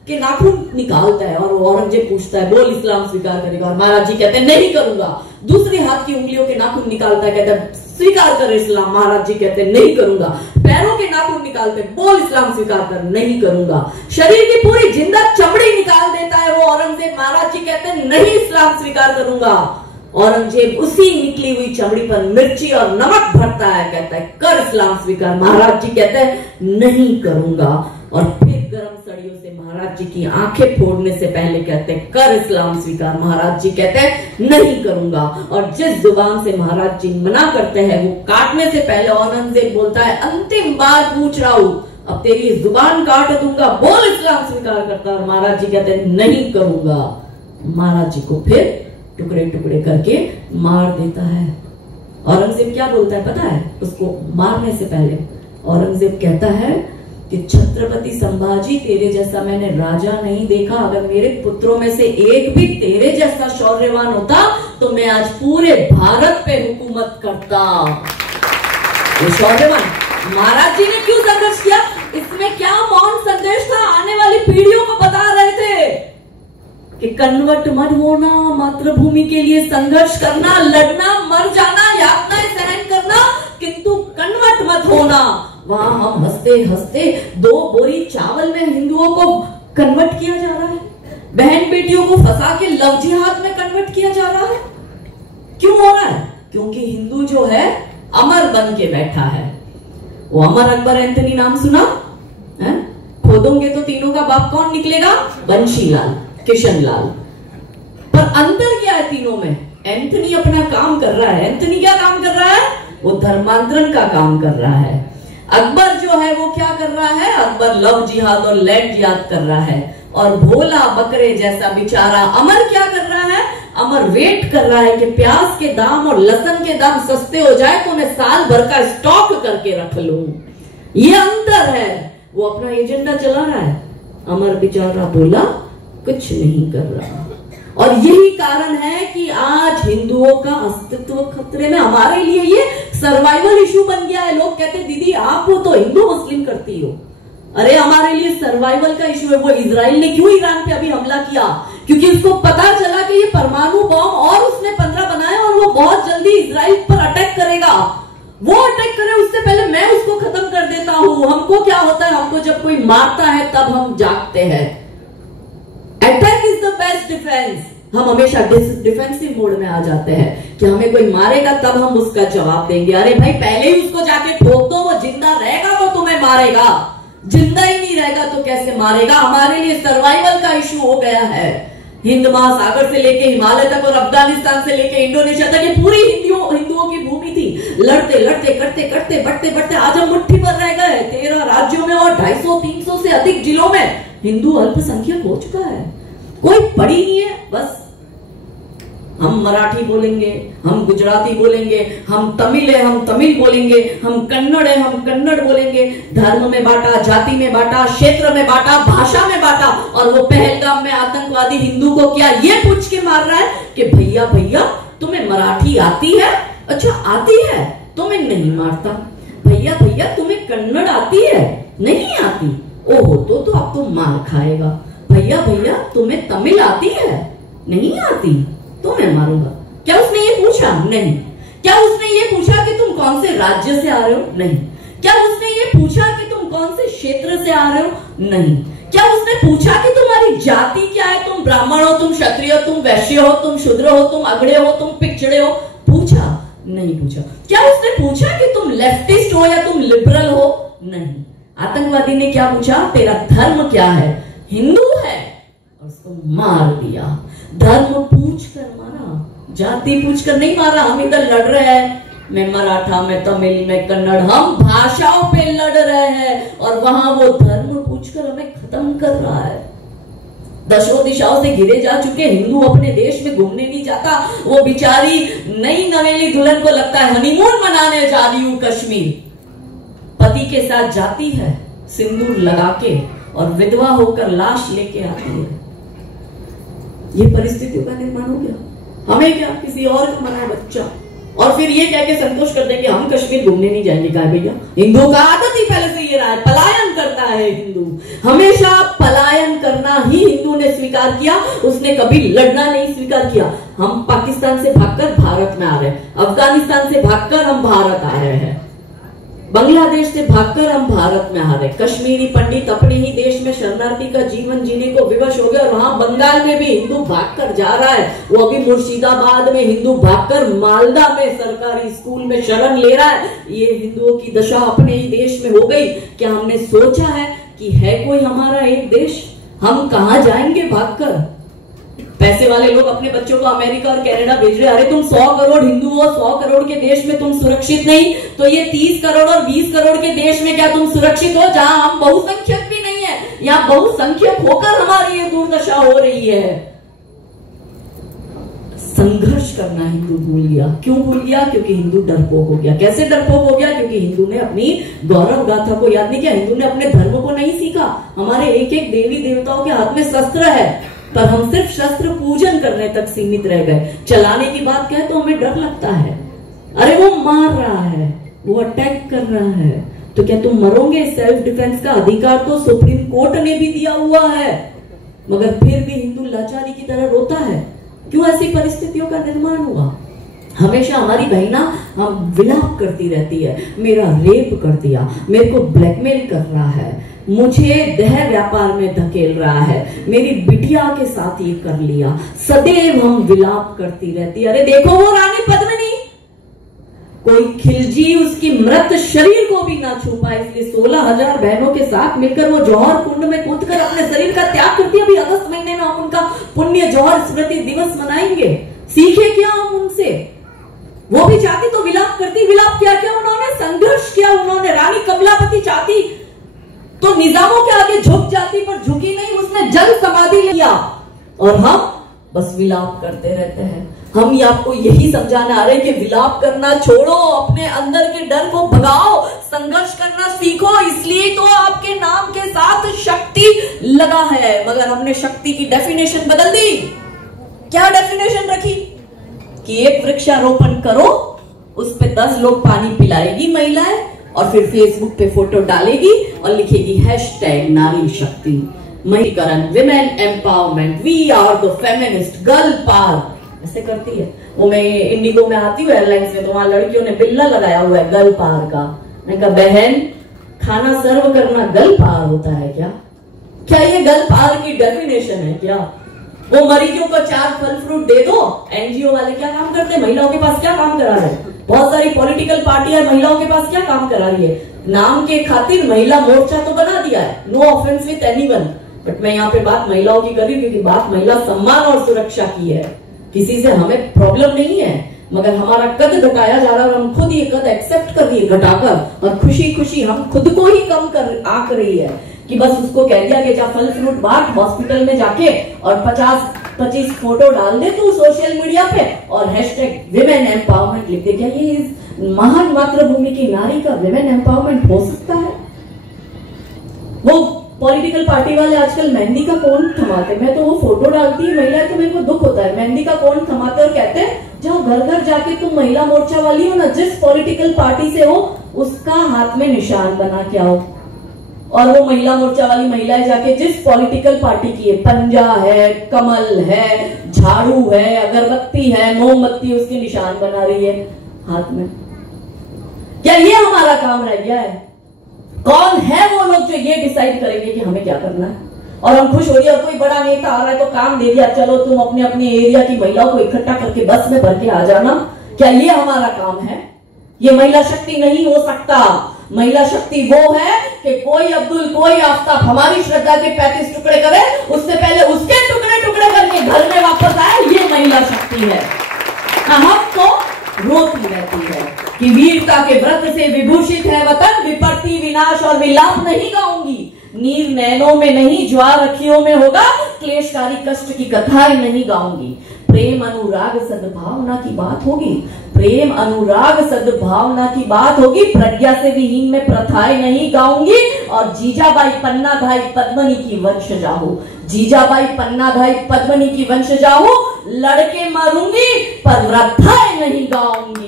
के नाखून निकालता है और औरंगजेब पूछता है बोल इस्लाम स्वीकार करेगा, और महाराज जी कहते हैं नहीं करूंगा। दूसरे हाथ की उंगलियों के नाखून निकालता है, कहता है स्वीकार कर इस्लाम, महाराज जी कहते हैं नहीं करूंगा। पैरों के नाखून निकालते हैं, बोल इस्लाम स्वीकार कर, नहीं करूंगा। शरीर की पूरी जिंदा चमड़ी निकाल देता है वो औरंगजेब, महाराज जी कहते हैं नहीं इस्लाम स्वीकार करूंगा। औरंगजेब उसी निकली हुई चमड़ी पर मिर्ची और नमक भरता है, कहता है कर इस्लाम स्वीकार, महाराज जी कहते हैं नहीं करूंगा। और फिर गर्म सड़ियों से महाराज जी की आंखें फोड़ने से पहले कहते हैं कर इस्लाम स्वीकार, महाराज जी कहते हैं नहीं करूंगा। और जिस जुबान से महाराज जी मना करते हैं वो काटने से पहले औरंगजेब बोलता है अंतिम बार पूछ रहा हूं, अब तेरी जुबान काट दूंगा, बोल इस्लाम स्वीकार करता है। और महाराज जी कहते हैं नहीं करूंगा। महाराज जी को फिर टुकड़े टुकड़े करके मार देता है। औरंगजेब क्या बोलता है पता है? उसको मारने से पहले औरंगजेब कहता है कि छत्रपति संभाजी, तेरे जैसा मैंने राजा नहीं देखा। अगर मेरे पुत्रों में से एक भी तेरे जैसा शौर्यवान होता तो मैं आज पूरे भारत पे हुकूमत करता। ये शौर्यवान महाराज जी ने क्यों संघर्ष किया? इसमें क्या मौन संदेश था? आने वाली पीढ़ियों को बता रहे थे कि कन्वर्ट मत होना, मातृभूमि के लिए संघर्ष करना, लड़ना, मर जाना, यातनाएं सहन करना, किंतु कन्वर्ट मत होना। वहां हम हंसते हंसते 2 बोरी चावल में हिंदुओं को कन्वर्ट किया जा रहा है, बहन बेटियों को फंसा के लव जिहाद में कन्वर्ट किया जा रहा है। क्यों हो रहा है? क्योंकि हिंदू जो है अमर बन के बैठा है। वो अमर अकबर एंथनी नाम सुना है? खोदोगे तो तीनों का बाप कौन निकलेगा? बंशीलाल, किशनलाल। पर अंतर क्या है तीनों में? एंथनी अपना काम कर रहा है। एंथनी क्या काम कर रहा है? वो धर्मांतरण का काम कर रहा है। अकबर जो है वो क्या कर रहा है? अकबर लव जिहाद और लैंड जिहाद कर रहा है। और भोला बकरे जैसा बेचारा अमर क्या कर रहा है? अमर वेट कर रहा है कि प्याज के दाम और लहसुन के दाम सस्ते हो जाए तो मैं साल भर का स्टॉक करके रख लूं। ये अंतर है। वो अपना एजेंडा चला रहा है, अमर बेचारा भोला कुछ नहीं कर रहा। और यही कारण है कि आज हिंदुओं का अस्तित्व खतरे में। हमारे लिए ये सर्वाइवल इशू बन गया है। लोग कहते दीदी आप हो तो हिंदू मुस्लिम करती हो। अरे हमारे लिए सर्वाइवल का इशू है। वो इजराइल ने क्यों ईरान पे अभी हमला किया? क्योंकि उसको पता चला कि ये परमाणु बॉम्ब और उसने 15 बनाए और वो बहुत जल्दी इजराइल पर अटैक करेगा। वो अटैक करे उससे पहले मैं उसको खत्म कर देता हूं। हमको क्या होता है? हमको जब कोई मारता है तब हम जागते हैं। Attack is the best defence. हम हमेशा डिफेंसिव मोड में आ जाते हैं कि हमें कोई मारेगा तब हम उसका जवाब देंगे। अरे भाई पहले ही उसको जाके ठोक दो। वो जिंदा रहेगा तो तुम्हें मारेगा, जिंदा ही नहीं रहेगा तो कैसे मारेगा? हमारे लिए सर्वाइवल का इशू हो गया है। हिंद महासागर से लेके हिमालय तक और अफगानिस्तान से लेके इंडोनेशिया तक ये पूरी हिंदुओं की भूमि थी। लड़ते लड़ते करते करते बढ़ते बढ़ते आज हम मुट्ठी पर रह गए। 13 राज्यों में और 250-300 से अधिक जिलों में हिंदू अल्पसंख्यक हो चुका है। कोई पड़ी नहीं है। बस हम मराठी बोलेंगे, हम गुजराती बोलेंगे, हम तमिल है हम तमिल बोलेंगे, हम कन्नड़ है हम कन्नड़ बोलेंगे। धर्म में बांटा, जाति में बांटा, क्षेत्र में बांटा, भाषा में बांटा। और वो पहलगाम में आतंकवादी हिंदू को क्या ये पूछ के मार रहा है कि भैया भैया तुम्हें मराठी आती है? अच्छा आती है, तुम्हें नहीं मारता। भैया भैया तुम्हें कन्नड़ आती है? नहीं आती। ओहो तो अब तो मार खाएगा। भैया भैया तुम्हें तमिल आती है? नहीं आती तो मैं मारूंगा। क्या उसने ये पूछा? नहीं। क्या उसने ये पूछा कि तुम कौन से राज्य से आ रहे हो? नहीं। क्या उसने ये पूछा कि तुम कौन से क्षेत्र से आ रहे हो? नहीं। क्या उसने पूछा कि तुम्हारी जाति क्या है? तुम ब्राह्मण हो, तुम क्षत्रिय हो, तुम वैश्य हो, तुम शूद्र हो, तुम अगड़े हो, तुम पिछड़े हो? पूछा? नहीं पूछा। क्या उसने पूछा कि तुम लेफ्टिस्ट हो या तुम लिबरल हो? नहीं। आतंकवादी ने क्या पूछा? तेरा धर्म क्या है? हिंदू है और उसको मार दिया। धर्म पूछ कर मारा, जाति पूछ कर नहीं मारा। हम इधर लड़ रहे हैं, मैं मराठा, मैं तमिल, मैं कन्नड़, हम भाषाओं पे लड़ रहे हैं और वहां वो धर्म पूछकर हमें खत्म कर रहा है। दशों दिशाओं से घिरे जा चुके हिंदू अपने देश में घूमने नहीं जाता। वो बेचारी नई नवेली दुल्हन को लगता है हनीमून मनाने जा रही हूं कश्मीर। पति के साथ जाती है सिंदूर लगा के और विधवा होकर लाश लेके आती है। ये परिस्थितियों का निर्माण हो गया। हमें क्या, किसी और का मना बच्चा। और फिर ये कह के संतोष कर देंगे हम कश्मीर घूमने नहीं जाएंगे। क्या भैया, हिंदू का आदत ही पहले से ये रहा है, पलायन करता है हिंदू। हमेशा पलायन करना ही हिंदू ने स्वीकार किया, उसने कभी लड़ना नहीं स्वीकार किया। हम पाकिस्तान से भागकर भारत में आ रहे हैं, अफगानिस्तान से भागकर हम भारत आ रहे हैं, बांग्लादेश से भागकर हम भारत में आ रहे। कश्मीरी पंडित अपने ही देश में शरणार्थी का जीवन जीने को विवश हो गए और वहां बंगाल में भी हिंदू भागकर जा रहा है। वो अभी मुर्शिदाबाद में हिंदू भागकर मालदा में सरकारी स्कूल में शरण ले रहा है। ये हिंदुओं की दशा अपने ही देश में हो गई। क्या हमने सोचा है कि है कोई हमारा एक देश? हम कहां जाएंगे भागकर? पैसे वाले लोग अपने बच्चों को अमेरिका और कनाडा भेज रहे। अरे तुम 100 करोड़ हिंदू हो, 100 करोड़ के देश में तुम सुरक्षित नहीं, तो ये 30 करोड़ और 20 करोड़ के देश में क्या तुम सुरक्षित हो, जहां हम बहुसंख्यक भी नहीं है? यहाँ बहुसंख्यक होकर हमारी ये दुर्दशा हो रही है। संघर्ष करना हिंदू भूल गया। क्यों भूल गया? क्योंकि हिंदू डरपोक हो गया। कैसे डरपोक हो गया? क्योंकि हिंदू ने अपनी गौरव गाथा को याद नहीं किया, हिंदू ने अपने धर्म को नहीं सीखा। हमारे एक एक देवी देवताओं के हाथ में शस्त्र है, पर हम सिर्फ शस्त्र पूजन करने तक सीमित रह गए। चलाने की बात कहे तो हमें डर लगता है, अरे वो मार रहा है, वो अटैक कर रहा है, तो क्या तुम मरोगे? सेल्फ डिफेंस का अधिकार तो सुप्रीम कोर्ट ने भी दिया हुआ है, मगर फिर भी हिंदू लाचारी की तरह रोता है। क्यों ऐसी परिस्थितियों का निर्माण हुआ? हमेशा हमारी बहना हम विलाप करती रहती है, मेरा रेप कर दिया, मेरे को ब्लैकमेल कर रहा है, मुझे देह व्यापार में धकेल रहा है, मेरी बिटिया के साथ ये कर लिया। सदैव हम विलाप करती रहती है। अरे देखो वो रानी पद्मिनी, कोई खिलजी उसकी मृत शरीर को भी ना छू पाए, इसलिए 16,000 बहनों के साथ मिलकर वो जौहर कुंड में कूदकर अपने शरीर का त्याग करती है। अभी अगस्त महीने में हम उनका पुण्य जौहर स्मृति दिवस मनाएंगे। सीखे क्या हम उनसे? वो भी चाहती तो विलाप करती। विलाप क्या क्या उन्होंने? संघर्ष किया उन्होंने। रानी कमलापति चाहती तो निजामों के आगे झुक जाती, पर झुकी नहीं, उसने जल समाधि लिया। और हम बस विलाप करते रहते हैं। हम ये आपको यही समझाने आ रहे हैं कि विलाप करना छोड़ो, अपने अंदर के डर को भगाओ, संघर्ष करना सीखो। इसलिए तो आपके नाम के साथ शक्ति लगा है। मगर हमने शक्ति की डेफिनेशन बदल दी। क्या डेफिनेशन रखी? कि एक वृक्षारोपण करो, उस पे 10 लोग पानी पिलाएगी महिलाएं, और फिर फेसबुक पे फोटो डालेगी और लिखेगी #नारी शक्ति, महिलाकरण, women empowerment, we are the feminist, girl power. ऐसे करती है वो। मैं इंडिगो में आती हूँ एयरलाइंस में, तो वहां लड़कियों ने बिल्ला लगाया हुआ है गर्ल पावर का। मैंने कहा बहन, खाना सर्व करना गर्ल पावर होता है क्या? क्या ये गर्ल पावर की डेफिनेशन है क्या? वो मरीजों को 4 फल फ्रूट दे दो। एनजीओ वाले क्या काम करते हैं? महिलाओं के पास क्या काम करा रहे हैं? बहुत सारी पॉलिटिकल पार्टियां महिलाओं के पास क्या काम करा रही है? नाम के खातिर महिला मोर्चा तो बना दिया है, no offence with anyone, but मैं यहाँ पे बात महिलाओं की कर रही हूँ क्योंकि बात महिला सम्मान और सुरक्षा की है। किसी से हमें प्रॉब्लम नहीं है, मगर हमारा कद घटाया जा रहा है और हम खुद ये कद एक्सेप्ट कर रही है घटाकर, और खुशी खुशी हम खुद को ही कम कर आंक रही है कि बस उसको कह दिया कि जा फल फ्रूट बांट हॉस्पिटल में जाके, और 50-25 फोटो डाल दे तू सोशल मीडिया पे और #विमेन एम्पावरमेंट लिख दे। क्या ये इस महान मातृभूमि की नारी का विमेन एम्पावरमेंट हो सकता है? वो पॉलिटिकल पार्टी वाले आजकल मेहंदी का कौन थमाते, मैं तो वो फोटो डालती है महिला तो मेरे को दुख होता है। मेहंदी का कौन थमाते और कहते हैं जाओ घर घर जाके तुम महिला मोर्चा वाली हो ना, जिस पॉलिटिकल पार्टी से हो उसका हाथ में निशान बना के आओ। और वो महिला मोर्चा वाली महिलाएं जाके जिस पॉलिटिकल पार्टी की है, पंजा है, कमल है, झाड़ू है, अगरबत्ती है, मोमबत्ती, उसके निशान बना रही है हाथ में। क्या ये हमारा काम रह गया है? कौन है वो लोग जो ये डिसाइड करेंगे कि हमें क्या करना है? और हम खुश हो रही है, और कोई बड़ा नेता आ रहा है तो काम दे दिया, चलो तुम अपने अपने एरिया की महिलाओं को इकट्ठा करके बस में भर के आ जाना। क्या ये हमारा काम है? ये महिला शक्ति नहीं हो सकता। महिला शक्ति वो है कि कोई अब्दुल, कोई आफ्ताब हमारी श्रद्धा के 35 टुकड़े करे, उससे पहले उसके टुकड़े टुकड़े करके घर में वापस आए, ये महिला शक्ति है। हम तो रोती रहती है कि वीरता के व्रत से विभूषित है वतन, विपत्ति विनाश और विलाप नहीं गाऊंगी, नीर नैनों में नहीं ज्वार अखियों में होगा, क्लेशकारी कष्ट की कथाएं नहीं गाऊंगी। प्रेम अनुराग सद्भावना की बात होगी, प्रेम अनुराग सद्भावना की बात होगी, प्रज्ञा से विहीन में प्रथाएं नहीं गाऊंगी। और जीजाबाई पन्नाधाई पद्मनी की वंशजा हो, जीजाबाई पन्नाधाई पद्मनी की वंशजा हो, लड़के मारूंगी पर प्रथाएं नहीं गाऊंगी,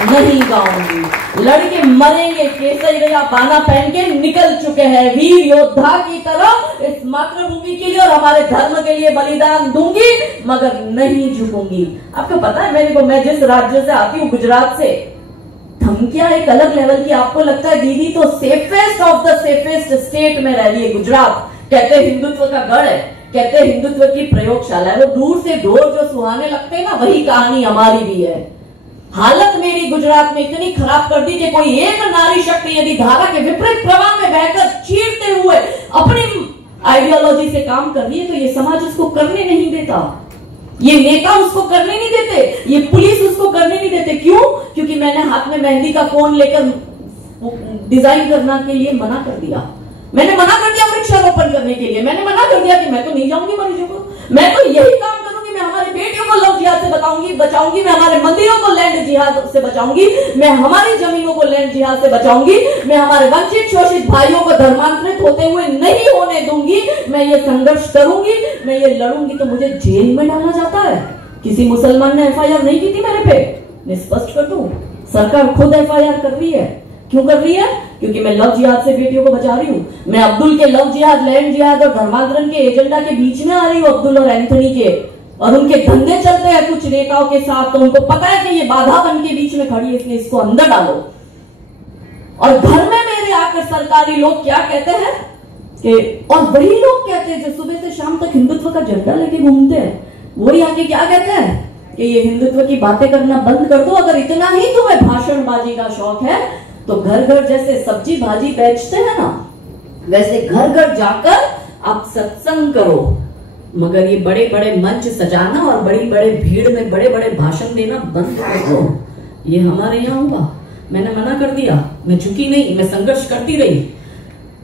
नहीं गाऊंगी। लड़के मरेंगे केसरिया बाना पहन के, निकल चुके हैं वीर योद्धा की तरह इस मातृभूमि के लिए और हमारे धर्म के लिए बलिदान दूंगी, मगर नहीं झुकूंगी। आपको पता है मैं जिस राज्य से आती हूँ, गुजरात से, धमकियां एक अलग लेवल की। आपको लगता है दीदी तो safest of the safest state में रह रही है गुजरात, कहते हैं हिंदुत्व का गढ़ है, कहते हैं हिंदुत्व की प्रयोगशाला है। वो दूर से ढोल जो सुहाने लगते हैं ना, वही कहानी हमारी भी है। हालत मेरी गुजरात में इतनी खराब कर दी कि कोई एक नारी शक्ति यदि धारा के विपरीत प्रवाह में बहकर चीरते हुए अपनी आइडियोलॉजी से काम कर रही है, तो ये समाज उसको करने नहीं देता, ये नेता उसको करने नहीं देते, ये पुलिस उसको करने नहीं देते। क्यों? क्योंकि मैंने हाथ में मेहंदी का कोन लेकर डिजाइन करने के लिए मना कर दिया, मैंने मना कर दिया वृक्षारोपण करने के लिए, मैंने मना कर दिया कि मैं तो नहीं जाऊंगी मरीजों को, मैं तो यही काम करूंगी, मैं हमारी बेटियों को लव जिहाद से बचाऊंगी, मैं हमारे मंदिरों को लैंड जिहाद से बचाऊंगी, मैं हमारी जमीनों को लैंड जिहाद से बचाऊंगी, मैं हमारे वंचित शोषित भाइयों को धर्मांतरित होते हुए नहीं होने दूंगी, मैं ये संघर्ष करूंगी, मैं ये लड़ूंगी। तो मुझे जेल में डाला जाता है। किसी मुसलमान ने FIR नहीं की थी मेरे पे, मैं स्पष्ट कर दूं, सरकार खुद FIR कर रही है। क्यों कर रही है? क्योंकि मैं लव जिहाद से बेटियों को बचा रही हूं। मैं अब्दुल के लव जिहाद, लैंड जिहाद और धर्मांतरण के एजेंडा के बीच में आ रही हूं, अब्दुल और एंथनी के, और उनके धंधे चलते हैं कुछ नेताओं के साथ, तो उनको पता है कि ये बाधा बन के बीच में खड़ी है, इसलिए इसको अंदर डालो। और घर में मेरे आकर सरकारी लोग क्या कहते हैं कि, और वही लोग कहते हैं जो सुबह से शाम तक हिंदुत्व का झंडा लेके घूमते हैं, वही आके क्या कहते हैं कि ये हिंदुत्व की बातें करना बंद कर दो। अगर इतना ही तुम्हें भाषणबाजी का शौक है तो घर घर जैसे सब्जी भाजी बेचते हैं ना, वैसे घर घर जाकर आप सत्संग करो, मगर ये बड़े बड़े मंच सजाना और बड़ी बड़े भीड़ में बड़े बड़े भाषण देना बंद कर दो। ये हमारे यहाँ होगा। मैंने मना कर दिया, मैं झुकी नहीं, मैं संघर्ष करती रही।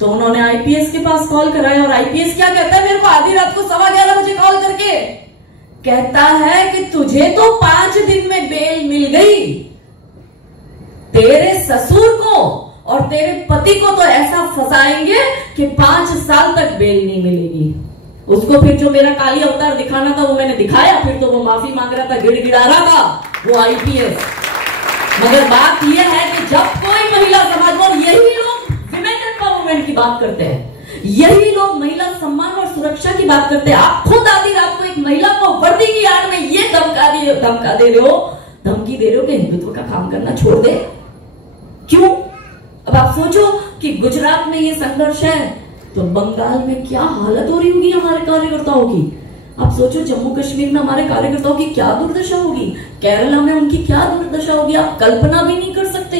तो उन्होंने IPS के पास कॉल कराया, और IPS क्या कहता है मेरे को आधी रात को 11:15 बजे कॉल करके कहता है कि तुझे तो 5 दिन में बेल मिल गई, तेरे ससुर को और तेरे पति को तो ऐसा फंसाएंगे कि 5 साल तक बेल नहीं मिलेगी। उसको फिर जो मेरा काली अवतार दिखाना था वो मैंने दिखाया, फिर तो वो माफी मांग रहा था, गिड़गिड़ा रहा था वो IPS। मगर बात यह है कि जब कोई महिला समाज, और यही लोग विमेन एम्पावरमेंट की बात करते हैं, यही लोग महिला सम्मान और सुरक्षा की बात करते हैं, आप खुद आधी रात को एक महिला को वर्दी की आड़ में ये धमकी दे रहे हो कि हिंदुत्व का काम करना छोड़ दे। क्यों? अब आप सोचो कि गुजरात में ये संघर्ष है तो बंगाल में क्या हालत हो रही होगी हमारे कार्यकर्ताओं की। आप सोचो जम्मू कश्मीर में हमारे कार्यकर्ताओं की क्या दुर्दशा होगी, केरला में उनकी क्या दुर्दशा होगी, आप कल्पना भी नहीं कर सकते।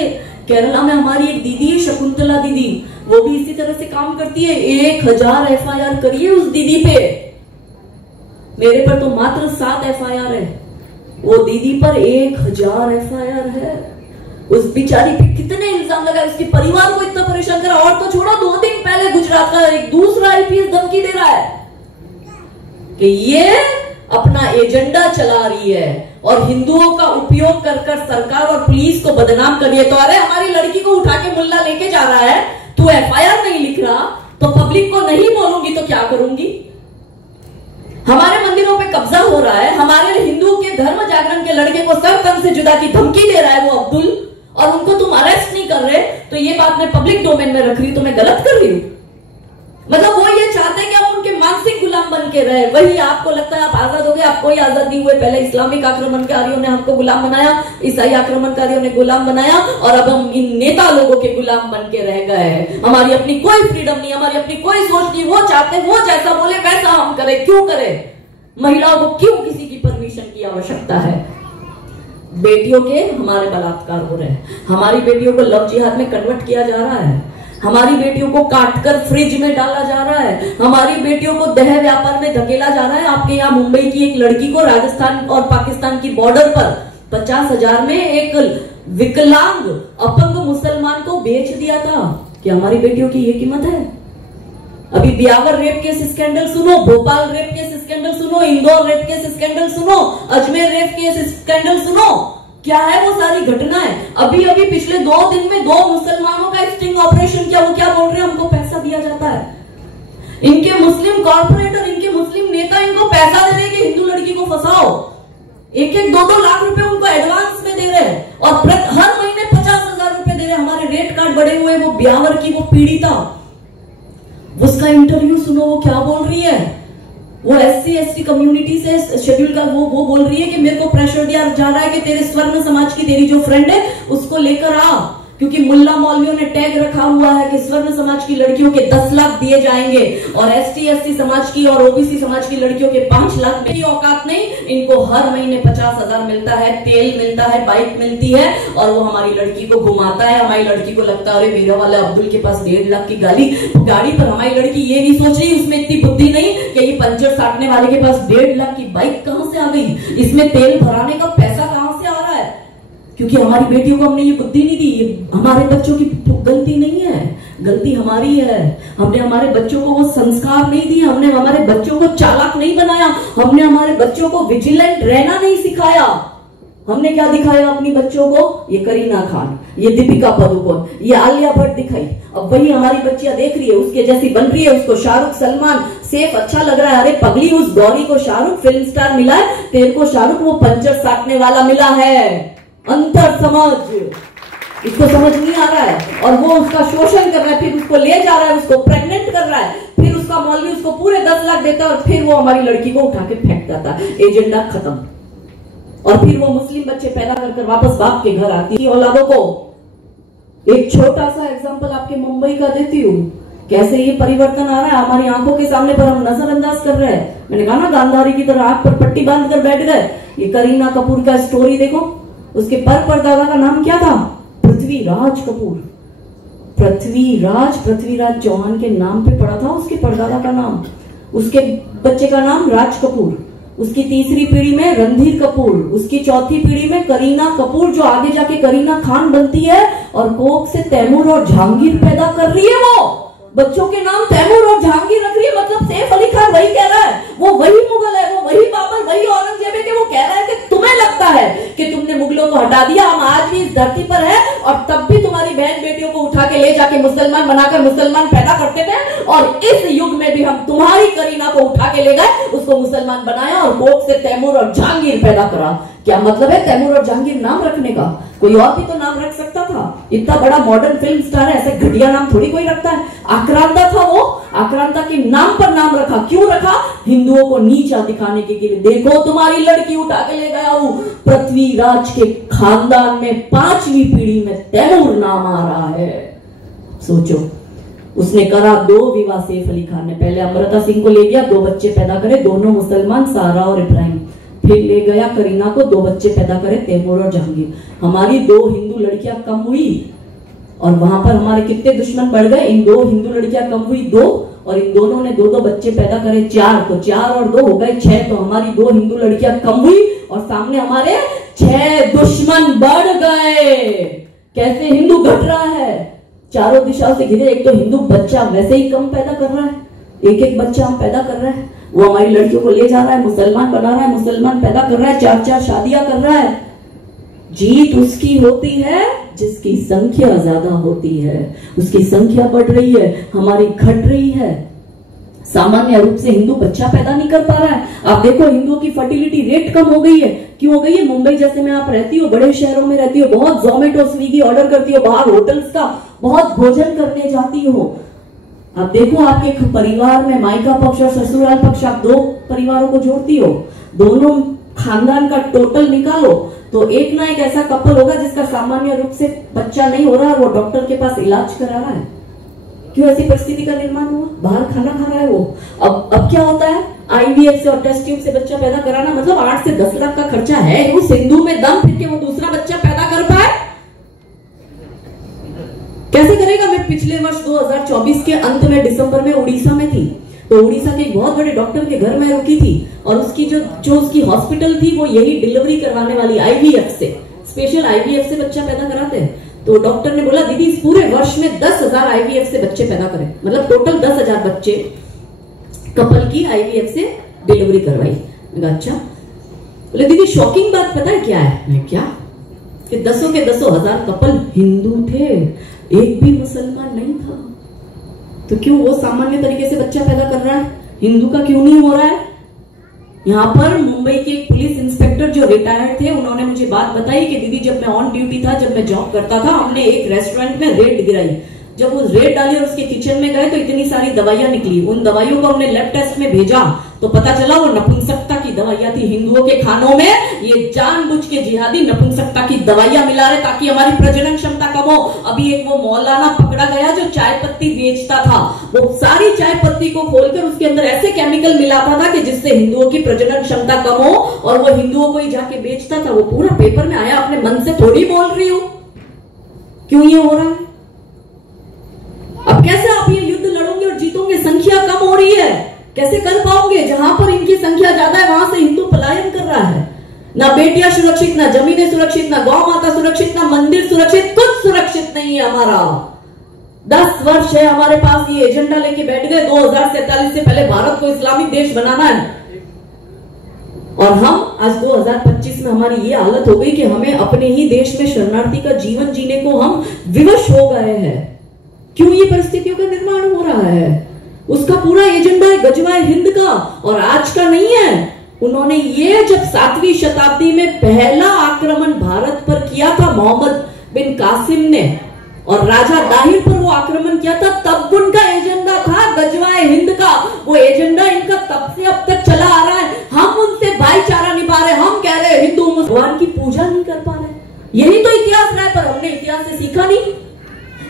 केरला में हमारी एक दीदी है शकुंतला दीदी, वो भी इसी तरह से काम करती है। 1000 FIR करिए उस दीदी पे, मेरे पर तो मात्र 7 FIR है, वो दीदी पर 1000 FIR है। उस बिचारी पे कितने इल्जाम लगाए, उसके परिवार को इतना परेशान करा। और तो छोड़ो, 2 दिन पहले गुजरात का एक दूसरा IPS धमकी दे रहा है कि ये अपना एजेंडा चला रही है और हिंदुओं का उपयोग कर सरकार और पुलिस को बदनाम कर रही है। तो अरे हमारी लड़की को उठा के मुल्ला लेके जा रहा है, तू FIR नहीं लिख रहा, तो पब्लिक को नहीं बोलूंगी तो क्या करूंगी। हमारे मंदिरों पे कब्जा हो रहा है, हमारे हिंदू के धर्म जागरण के लड़के को सर तन से जुदा की धमकी दे रहा है वो अब्दुल, और उनको तुम अरेस्ट नहीं कर रहे, तो ये बात मैं पब्लिक डोमेन में रख रही हूं, तो मैं गलत कर रही हूं। मतलब वो ये चाहते हैं कि हम उनके मानसिक गुलाम बन के रहे। वही आपको लगता है आप आजाद हो गए, आप कोई आजाद नहीं हुए। पहले इस्लामिक आक्रमणकारियों ने हमको गुलाम बनाया, ईसाई आक्रमणकारियों ने गुलाम बनाया, और अब हम इन नेता लोगों के गुलाम बन के रह गए। हमारी अपनी कोई फ्रीडम नहीं, हमारी अपनी कोई सोच नहीं। वो चाहते वो जैसा बोले वैसा हम करें। क्यों करें? महिलाओं को क्यों किसी की परमिशन की आवश्यकता है? बेटियों के हमारे बलात्कार हो रहे हैं, हमारी बेटियों को लव जिहाद में कन्वर्ट किया जा रहा है, हमारी बेटियों को काटकर फ्रिज में डाला जा रहा है, हमारी बेटियों को देह व्यापार में धकेला जा रहा है। आपके यहाँ मुंबई की एक लड़की को राजस्थान और पाकिस्तान की बॉर्डर पर 50,000 में एक विकलांग अपंग मुसलमान को बेच दिया था। क्या हमारी बेटियों की ये कीमत है? अभी ब्यावर रेप केस स्कैंडल सुनो, भोपाल रेप केस स्कैंडल सुनो, इंदौर रेप केस स्कैंडल सुनो, अजमेर रेप केस स्कैंडल सुनो। क्या है वो सारी घटनाएं? अभी अभी पिछले 2 दिन में 2 मुसलमानों का स्टिंग ऑपरेशन किया। वो क्या बोल रहे हैं? हमको पैसा दिया जाता है। इनके मुस्लिम कॉर्पोरेटर, इनके मुस्लिम नेता इनको पैसा दे रहे हैं कि हिंदू लड़की को फंसाओ। 1-2 लाख रुपए उनको एडवांस में दे रहे हैं, और हर महीने 50,000 रुपए दे रहे हैं। हमारे रेट कार्ड बढ़े हुए। वो ब्यावर की वो पीड़िता, उसका इंटरव्यू सुनो, वो क्या बोल रही है। वो SC/ST कम्युनिटी से शेड्यूल का वो बोल रही है कि मेरे को प्रेशर दिया जा रहा है कि तेरे स्वर्ण समाज की तेरी जो फ्रेंड है उसको लेकर आ, क्योंकि मुल्ला मौलवियों ने टैग रखा हुआ है कि स्वर्ण समाज की लड़कियों के 10 लाख दिए जाएंगे, और ST/SC समाज की और OBC समाज की लड़कियों के 5 लाख की औकात नहीं। इनको हर महीने 50,000 मिलता है, तेल मिलता है, बाइक मिलती है, और वो हमारी लड़की को घुमाता है। हमारी लड़की को लगता है अरे मेरा वाला अब्दुल के पास 1.5 लाख की गाड़ी पर हमारी लड़की ये नहीं सोच रही, उसमें इतनी बुद्धि नहीं कि ये पंचर साटने वाले के पास 1.5 लाख की बाइक कहां से आ गई, इसमें तेल भराने का पैसा कहां से आ रहा है। क्योंकि हमारी बेटियों को हमने ये बुद्धि नहीं दी। ये हमारे बच्चों की गलती नहीं है, गलती हमारी है। हमने हमारे बच्चों को वो संस्कार नहीं दिए, हमने हमारे बच्चों को चालाक नहीं बनाया, हमने हमारे बच्चों को विजिलेंट रहना नहीं सिखाया। हमने क्या दिखाया अपनी बच्चों को? ये करीना खान, ये दीपिका पादुकोण, ये आलिया भट्ट दिखाई। अब वही हमारी बच्चियां देख रही है, उसके जैसी बन रही है, उसको शाहरुख, सलमान, सैफ अच्छा लग रहा है। अरे पगली, उस गौरी को शाहरुख फिल्म स्टार मिला है, तेरे को शाहरुख वो पंचर साटने वाला मिला है। अंतर समझ, इसको समझ नहीं आ रहा है और वो उसका शोषण कर रहा है, फिर उसको ले जा रहा है, उसको प्रेग्नेंट कर रहा है, फिर उसका मौलवी उसको पूरे 10 लाख देता है और फिर वो हमारी लड़की को उठा के फेंक देता है। एजेंडा खत्म। और फिर वो मुस्लिम बच्चे पैदा कर वापस बाप के घर आती है औलादों को। एक छोटा सा एग्जांपल आपके मुंबई का देती हूँ, कैसे ये परिवर्तन आ रहा है हमारी आंखों के सामने, पर हम नजरअंदाज कर रहे हैं। मैंने कहा ना, गांधारी की तरह आंख पर पट्टी बांध कर बैठ गए। ये करीना कपूर का स्टोरी देखो, उसके परदादा का नाम क्या था? पृथ्वीराज कपूर। पृथ्वीराज चौहान के नाम पे पड़ा था उसके परदादा का नाम। उसके बच्चे का नाम राज कपूर, उसकी तीसरी पीढ़ी में रणधीर कपूर, उसकी चौथी पीढ़ी में करीना कपूर, जो आगे जाके करीना खान बनती है और कोख से तैमूर और जहांगीर पैदा कर रही है। वो बच्चों के नाम तैमूर और जहांगीर रख रही है। मतलब सैफ अली खान वही कह रहा है, वो वही मुगल है, वो वही बाबर, वही औरंगजेब है कि वो कह रहा है कि तुम्हें लगता है कि तुमने मुगलों को हटा दिया, हम आज भी इस धरती पर है और तब भी तुम्हारी बहन बेटियों को उठा के ले जाके मुसलमान बनाकर मुसलमान पैदा करते थे और इस युग में भी हम तुम्हारी करीना को उठा के ले गए, उसको मुसलमान बनाया और कोख से तैमूर और जहांगीर पैदा करा। क्या मतलब है तैमूर और जहांगीर नाम रखने का? कोई और भी तो नाम रख सकता था। इतना बड़ा मॉडर्न फिल्म स्टार है, ऐसे घटिया नाम थोड़ी कोई रखता है। आक्रांता था वो, आक्रांता के नाम पर नाम रखा। क्यों रखा? हिंदुओं को नीचा दिखाने के लिए। देखो तुम्हारी लड़की उठा के ले गया हूं। पृथ्वीराज के खानदान में 5वीं पीढ़ी में तैमूर नाम आ रहा है। सोचो, उसने करा 2 विवाह सैफ अली खान ने। पहले अमृता सिंह को ले गया, 2 बच्चे पैदा करे, दोनों मुसलमान, सारा और इब्राहिम। फिर ले गया करीना को, 2 बच्चे पैदा करे, तैमूर और जहांगीर। हमारी 2 हिंदू लड़कियां कम हुई और वहां पर हमारे कितने दुश्मन बढ़ गए। इन 2 हिंदू लड़कियां कम हुई 2 और इन दोनों ने 2-2 बच्चे पैदा करे, 4, तो 4 और 2 हो गए 6। तो हमारी 2 हिंदू लड़कियां कम हुई और सामने हमारे 6 दुश्मन बढ़ गए। कैसे हिंदू घट रहा है? चारों दिशाओं से घिरे। एक तो हिंदू बच्चा वैसे ही कम पैदा कर रहा है, एक बच्चा हम पैदा कर रहे हैं, वो हमारी लड़कियों को ले जा रहा है, मुसलमान बना रहा है, मुसलमान पैदा कर रहा है, 4-4 शादियां कर रहा है। जीत उसकी होती है जिसकी संख्या ज्यादा होती है। उसकी संख्या बढ़ रही है, हमारी घट रही है। सामान्य रूप से हिंदू बच्चा पैदा नहीं कर पा रहा है। आप देखो हिंदुओं की फर्टिलिटी रेट कम हो गई है। क्यों हो गई है? मुंबई जैसे में आप रहती हो, बड़े शहरों में रहती हो, बहुत जोमेटो स्विगी ऑर्डर करती हो, बाहर होटल्स का बहुत भोजन करने जाती हो। अब देखो आपके परिवार में मायका पक्ष और ससुराल पक्ष, आप 2 परिवारों को जोड़ती हो, दोनों खानदान का टोटल निकालो तो एक ना एक ऐसा कपल होगा जिसका सामान्य रूप से बच्चा नहीं हो रहा है, वो डॉक्टर के पास इलाज करा रहा है। क्यों ऐसी परिस्थिति का निर्माण हुआ? बाहर खाना खा रहा है वो। अब क्या होता है? आईवीएफ से और टेस्ट ट्यूब से बच्चा पैदा कराना, मतलब 8 से 10 लाख का खर्चा है। उस हिंदू में दम फिर के वो दूसरा बच्चा पैदा कर पाए? कैसे करेगा? मैं पिछले वर्ष 2024 के अंत में दिसंबर में उड़ीसा में थी, तो उड़ीसा के एक बहुत बड़े डॉक्टर के घर में रुकी थी और उसकी जो उसकी हॉस्पिटल थी वो यही डिलीवरी करवाने वाली आईवीएफ से, स्पेशल आईवीएफ से बच्चा पैदा कराते हैं। तो डॉक्टर ने बोला दीदी इस पूरे वर्ष में 10,000 आईवीएफ से बच्चे पैदा करें, मतलब टोटल 10,000 बच्चे कपल की आईवीएफ से डिलीवरी करवाई। अच्छा, बोले दीदी शॉकिंग बात पता है क्या है? मैं क्या? कि 10 के 10 हजार कपल हिंदू थे, एक भी मुसलमान नहीं था। तो क्यों वो सामान्य तरीके से बच्चा पैदा कर रहा है, हिंदू का क्यों नहीं हो रहा है? यहाँ पर मुंबई के एक पुलिस इंस्पेक्टर जो रिटायर्ड थे, उन्होंने मुझे बात बताई कि दीदी जब मैं ऑन ड्यूटी था, जब मैं जॉब करता था, हमने एक रेस्टोरेंट में रेड गिराई। जब वो रेड डाली और उसके किचन में गए तो इतनी सारी दवाइयां निकली। उन दवाइयों को हमने लैब टेस्ट में भेजा तो पता चला वो नपुंसकता की दवाइयां थी। हिंदुओं के खानों में ये जानबूझ के जिहादी नपुंसकता की दवाइयां मिला रहे ताकि हमारी प्रजनन क्षमता कम हो। अभी एक वो मौलाना पकड़ा गया जो चाय पत्ती बेचता था, वो सारी चाय पत्ती को खोलकर उसके अंदर ऐसे केमिकल मिलाता था कि जिससे हिंदुओं की प्रजनन क्षमता कम हो, और वो हिंदुओं को ही जाके बेचता था। वो पूरा पेपर में आया, अपने मन से थोड़ी बोल रही हूं। क्यों ये हो रहा है? अब कैसे आप ये युद्ध लड़ोगे और जीतोगे? संख्या कम हो रही है, कैसे कर पाओगे? जहां पर इनकी संख्या ज्यादा है वहां से हिंदू पलायन कर रहा है। ना बेटियां सुरक्षित, ना जमीनें सुरक्षित, ना गौ माता सुरक्षित, ना मंदिर सुरक्षित, कुछ सुरक्षित नहीं है हमारा। 10 वर्ष है हमारे पास, ये एजेंडा लेके बैठ गए 2047 से पहले भारत को इस्लामिक देश बनाना है। और हम आज 2025 में हमारी ये हालत हो गई कि हमें अपने ही देश में शरणार्थी का जीवन जीने को हम विवश हो गए हैं। क्यों ये परिस्थितियों का निर्माण हो रहा है? उसका पूरा एजेंडा है गजवाए हिंद का, और आज का नहीं है। उन्होंने ये जब 7वीं शताब्दी में पहला आक्रमण भारत पर किया था मोहम्मद बिन कासिम ने, और राजा दाहिर पर वो आक्रमण किया था, तब उनका एजेंडा था गजवाए हिंद का। वो एजेंडा इनका तब से अब तक चला आ रहा है। हम उनसे भाईचारा निभा रहे, हम कह रहे हिंदू भगवान की पूजा नहीं कर पा रहे। यही तो इतिहास रहा है, पर हमने इतिहास से सीखा नहीं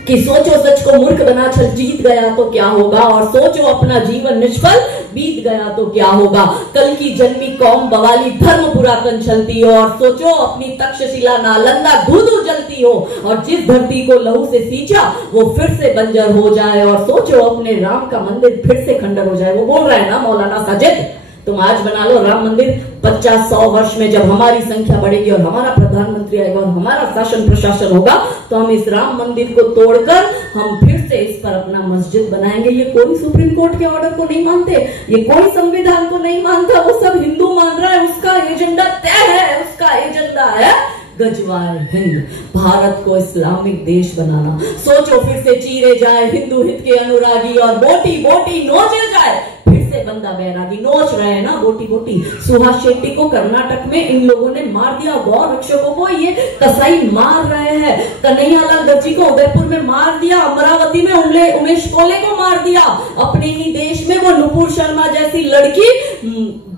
कि सोचो सच को मूर्ख बना छल जीत गया तो क्या होगा, और सोचो अपना जीवन निष्फल बीत गया तो क्या होगा। कल की जन्मी कौम बवाली धर्म पुरातन चलती हो, और सोचो अपनी तक्षशिला नालंदा धू जलती हो, और जिस धरती को लहू से सींचा वो फिर से बंजर हो जाए, और सोचो अपने राम का मंदिर फिर से खंडर हो जाए। वो बोल रहा है ना मौलाना साजिद, तुम आज बना लो राम मंदिर, 50-100 वर्ष में जब हमारी संख्या बढ़ेगी और हमारा प्रधानमंत्री आएगा और हमारा शासन प्रशासन होगा, तो हम इस राम मंदिर को तोड़कर हम फिर से इस पर अपना मस्जिद बनाएंगे। ये कोई सुप्रीम कोर्ट के ऑर्डर को नहीं मानते, ये कोई संविधान को नहीं मानता, वो सब हिंदू मान रहा है। उसका एजेंडा तय है, उसका एजेंडा है गजवाए हिंद, भारत को इस्लामिक देश बनाना। सोचो फिर से चीरे जाए हिंदू हित के अनुरागी, और बोटी बोटी नोचे जाए फिर से बंदा बैरागी। नोच रहे हैं ना बोटी बोटी। सुभाष शेट्टी को कर्नाटक में इन लोगों ने मार दिया, गौ रक्षकों को ये कसाई मार रहे हैं। कन्हैयालाल दर्जी को उदयपुर में मार दिया, अमरावती में उमेश कोले को मार दिया। अपने ही देश में वो नुपुर शर्मा जैसी लड़की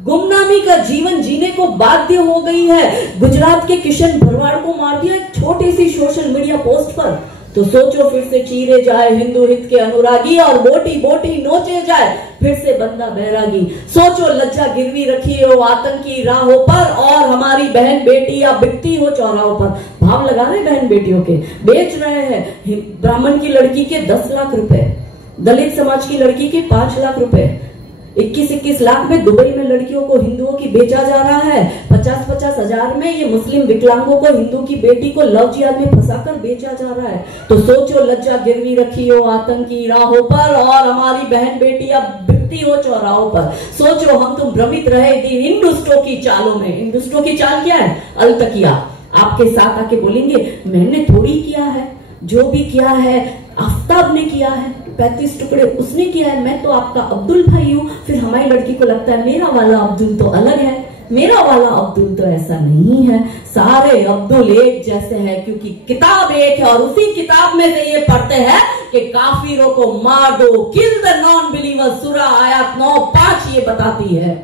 गुमनामी का जीवन जीने को बाध्य हो गई है। गुजरात के किशन भरवाड़ को मार दिया एक छोटी सी सोशल मीडिया पोस्ट पर। तो सोचो फिर से चीरे जाए हिंदू हित के अनुरागी, और बोटी बोटी नोचे जाए फिर से बंदा बैरागी। सोचो लज्जा गिरवी रखी हो आतंकी राहों पर, और हमारी बहन बेटियां बिकती हो चौराहों पर। भाव लगा रहे बहन बेटियों के, बेच रहे हैं। ब्राह्मण की लड़की के 10 लाख रुपए, दलित समाज की लड़की के 5 लाख रुपए, 21-21 लाख में दुबई में लड़कियों को हिंदुओं की बेचा जा रहा है। 50-50 हजार में ये मुस्लिम विकलांगों को हिंदू की बेटी को लव जिहाद में फंसाकर बेचा जा रहा है। तो सोचो लज्जा गिरवी रखी हो आतंकी राहों पर, और हमारी बहन बेटियां बिकती हो चौराहों पर। सोचो हम तुम भ्रमित रहे इन दुष्टों की चालों में। इन दुष्टों की चाल क्या है? अलतकिया आपके साथ आके बोलेंगे मैंने थोड़ी किया है, जो भी किया है आफ्ताब ने किया है, 35 टुकड़े उसने किया है, मैं तो आपका अब्दुल भाई हूँ। फिर हमारी लड़की को लगता है मेरा वाला अब्दुल तो अलग है, मेरा वाला अब्दुल तो ऐसा नहीं है। सारे अब्दुल एक जैसे हैं, क्योंकि किताब एक है, और उसी किताब में से ये पढ़ते हैं कि काफिरों को मार दो, किल द नॉन बिलीवर। सूरा आयत 9:5 ये बताती है।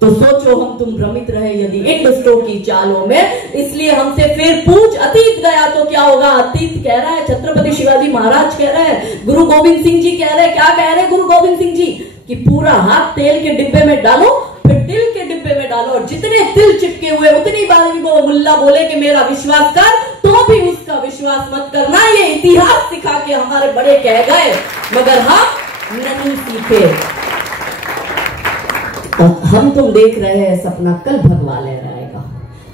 तो सोचो हम तुम भ्रमित रहे यदि इन दुष्टों की चालों में। इसलिए हमसे फिर पूछ अतीत गया तो क्या होगा। अतीत कह रहा है, छत्रपति शिवाजी महाराज कह रहे हैं, गुरु गोविंद सिंह जी कह रहे हैं। क्या कह रहे हैं गुरु गोविंद सिंह जी? कि पूरा हाथ तेल के डिब्बे में डालो, फिर तिल के डिब्बे में डालो, और जितने तिल चिपके हुए उतनी बार भी वो मुल्ला बोले कि मेरा विश्वास कर, तो भी उसका विश्वास मत करना। ये इतिहास सिखा के हमारे बड़े कह गए, मगर हम नहीं सीखे। हम तुम देख रहे हैं सपना कल भगवा लहराएगा,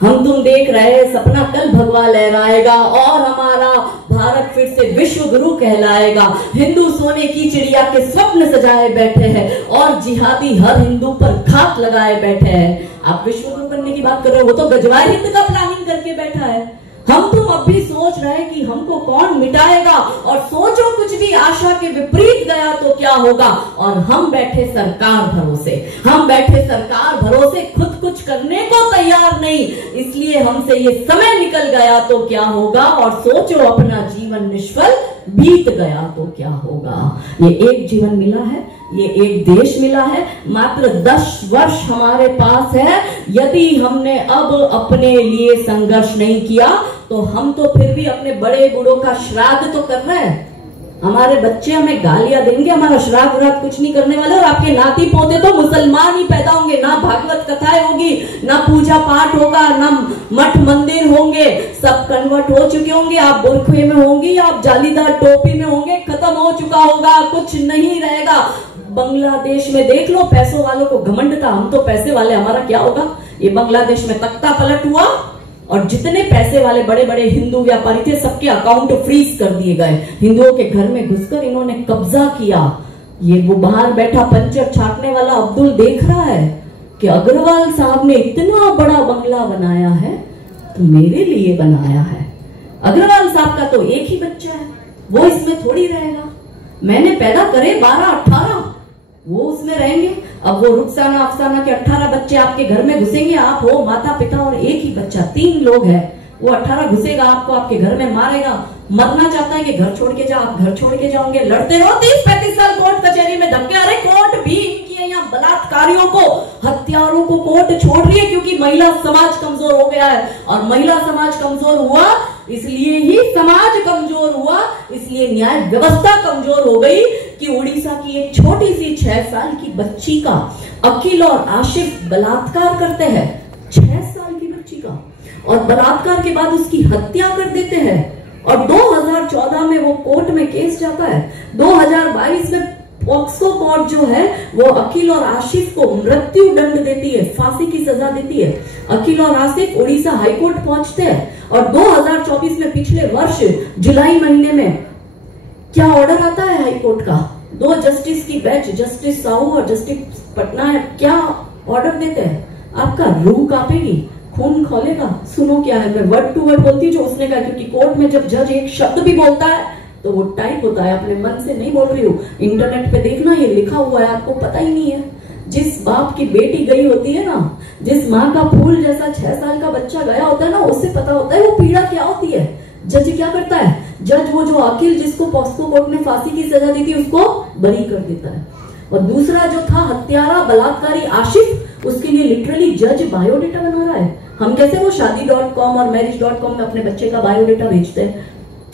हम तुम देख रहे हैं सपना कल भगवा लहराएगा, और हमारा भारत फिर से विश्व गुरु कहलाएगा। हिंदू सोने की चिड़िया के स्वप्न सजाए बैठे हैं, और जिहादी हर हिंदू पर घात लगाए बैठे हैं। आप विश्व गुरु बनने की बात कर रहे हो, वो तो गजवाए हिंद का प्लानिंग करके बैठा है। हम तुम अब भी सोच रहे हैं कि हमको कौन मिटाएगा, और सोचो कुछ भी आशा के विपरीत गया तो क्या होगा। और हम बैठे सरकार भरोसे, हम बैठे सरकार भरोसे, खुद कुछ करने को तैयार नहीं। इसलिए हमसे ये समय निकल गया तो क्या होगा, और सोचो अपना जीवन निष्फल बीत गया तो क्या होगा। ये एक जीवन मिला है, ये एक देश मिला है, मात्र 10 वर्ष हमारे पास है। यदि हमने अब अपने लिए संघर्ष नहीं किया तो हम तो फिर भी अपने बड़े बूढ़ों का श्राद्ध तो कर रहे हैं। हमारे बच्चे हमें गालियां देंगे, हमारा श्राद्ध व्राद्ध कुछ नहीं करने वाले, और आपके नाती पोते तो मुसलमान ही पैदा होंगे। ना भागवत कथाएं होगी, ना पूजा पाठ होगा, ना मठ मंदिर होंगे, सब कन्वर्ट हो चुके होंगे। आप बुरखे में होंगे, आप जालीदार टोपी में होंगे, खत्म हो चुका होगा, कुछ नहीं रहेगा। बांग्लादेश में देख लो, पैसों वालों को घमंड था, हम तो पैसे वाले, हमारा क्या होगा। ये बांग्लादेश में तख्ता पलट हुआ और जितने पैसे वाले बड़े बड़े हिंदू व्यापारी थे सबके अकाउंट फ्रीज कर दिए गए। हिंदुओं के घर में घुसकर इन्होंने कब्जा किया। ये वो बाहर बैठा पंचर छाटने वाला अब्दुल देख रहा है कि अग्रवाल साहब ने इतना बड़ा बंगला बनाया है तो मेरे लिए बनाया है। अग्रवाल साहब का तो एक ही बच्चा है, वो इसमें थोड़ी रहेगा। मैंने पैदा करे 12-18, वो उसमें रहेंगे। अब वो रुखसाना अफसाना के 18 बच्चे आपके घर में घुसेंगे, आप हो माता पिता और एक ही बच्चा, 3 लोग हैं, वो 18 घुसेगा आपको, आपके घर में मारेगा। मरना चाहता है कि घर छोड़ के जाओ, आप घर छोड़ के जाओगे, लड़ते रहो 30-35 साल कोर्ट कचहरी में धमके। अरे कोर्ट भी इनकी है, यहाँ बलात्कारियों को, हत्यारों को कोर्ट छोड़ रही है क्योंकि महिला समाज कमजोर हो गया है। और महिला समाज कमजोर हुआ इसलिए ही समाज कमजोर हुआ, इसलिए न्याय व्यवस्था कमजोर हो गई कि उड़ीसा की एक छोटी सी 6 साल की बच्ची का अकील और आशिफ बलात्कार करते हैं, 6 साल की बच्ची का, और बलात्कार के बाद उसकी हत्या कर देते हैं। और 2014 में वो कोर्ट में केस जाता है। 2022 में पॉक्सो कोर्ट जो है वो अकील और आशिफ को मृत्यु दंड देती है, फांसी की सजा देती है। अकील और आशिफ उड़ीसा हाईकोर्ट पहुंचते हैं और 2024 में पिछले वर्ष जुलाई महीने में क्या ऑर्डर आता है हाईकोर्ट का, 2 जस्टिस की बेंच, जस्टिस साहू और जस्टिस पटनायक क्या ऑर्डर देते हैं, आपका रूह कांपेगी, खून खोलेगा। सुनो क्या है, मैं वर्ड टू वर्ड बोलती हूँ जो उसने कहा, क्योंकि कोर्ट में जब जज एक शब्द भी बोलता है तो वो टाइप होता है, अपने मन से नहीं बोल रही हूँ, इंटरनेट पे देखना, ये लिखा हुआ है, आपको पता ही नहीं है। जिस बाप की बेटी गई होती है ना, जिस माँ का फूल जैसा 6 साल का बच्चा गया होता है ना, उससे पता होता है वो पीड़ा क्या होती है। जज क्या करता है, जज वो जो अकील जिसको पॉक्सो कोर्ट ने फांसी की सजा दी थी उसको बरी कर देता है। और दूसरा जो था हत्यारा बलात्कारी आशिफ, उसके लिए लिटरली जज बायोडेटा बना रहा है। हम कैसे वो शादी.com और मैरिज.com में अपने बच्चे का बायोडेटा भेजते हैं,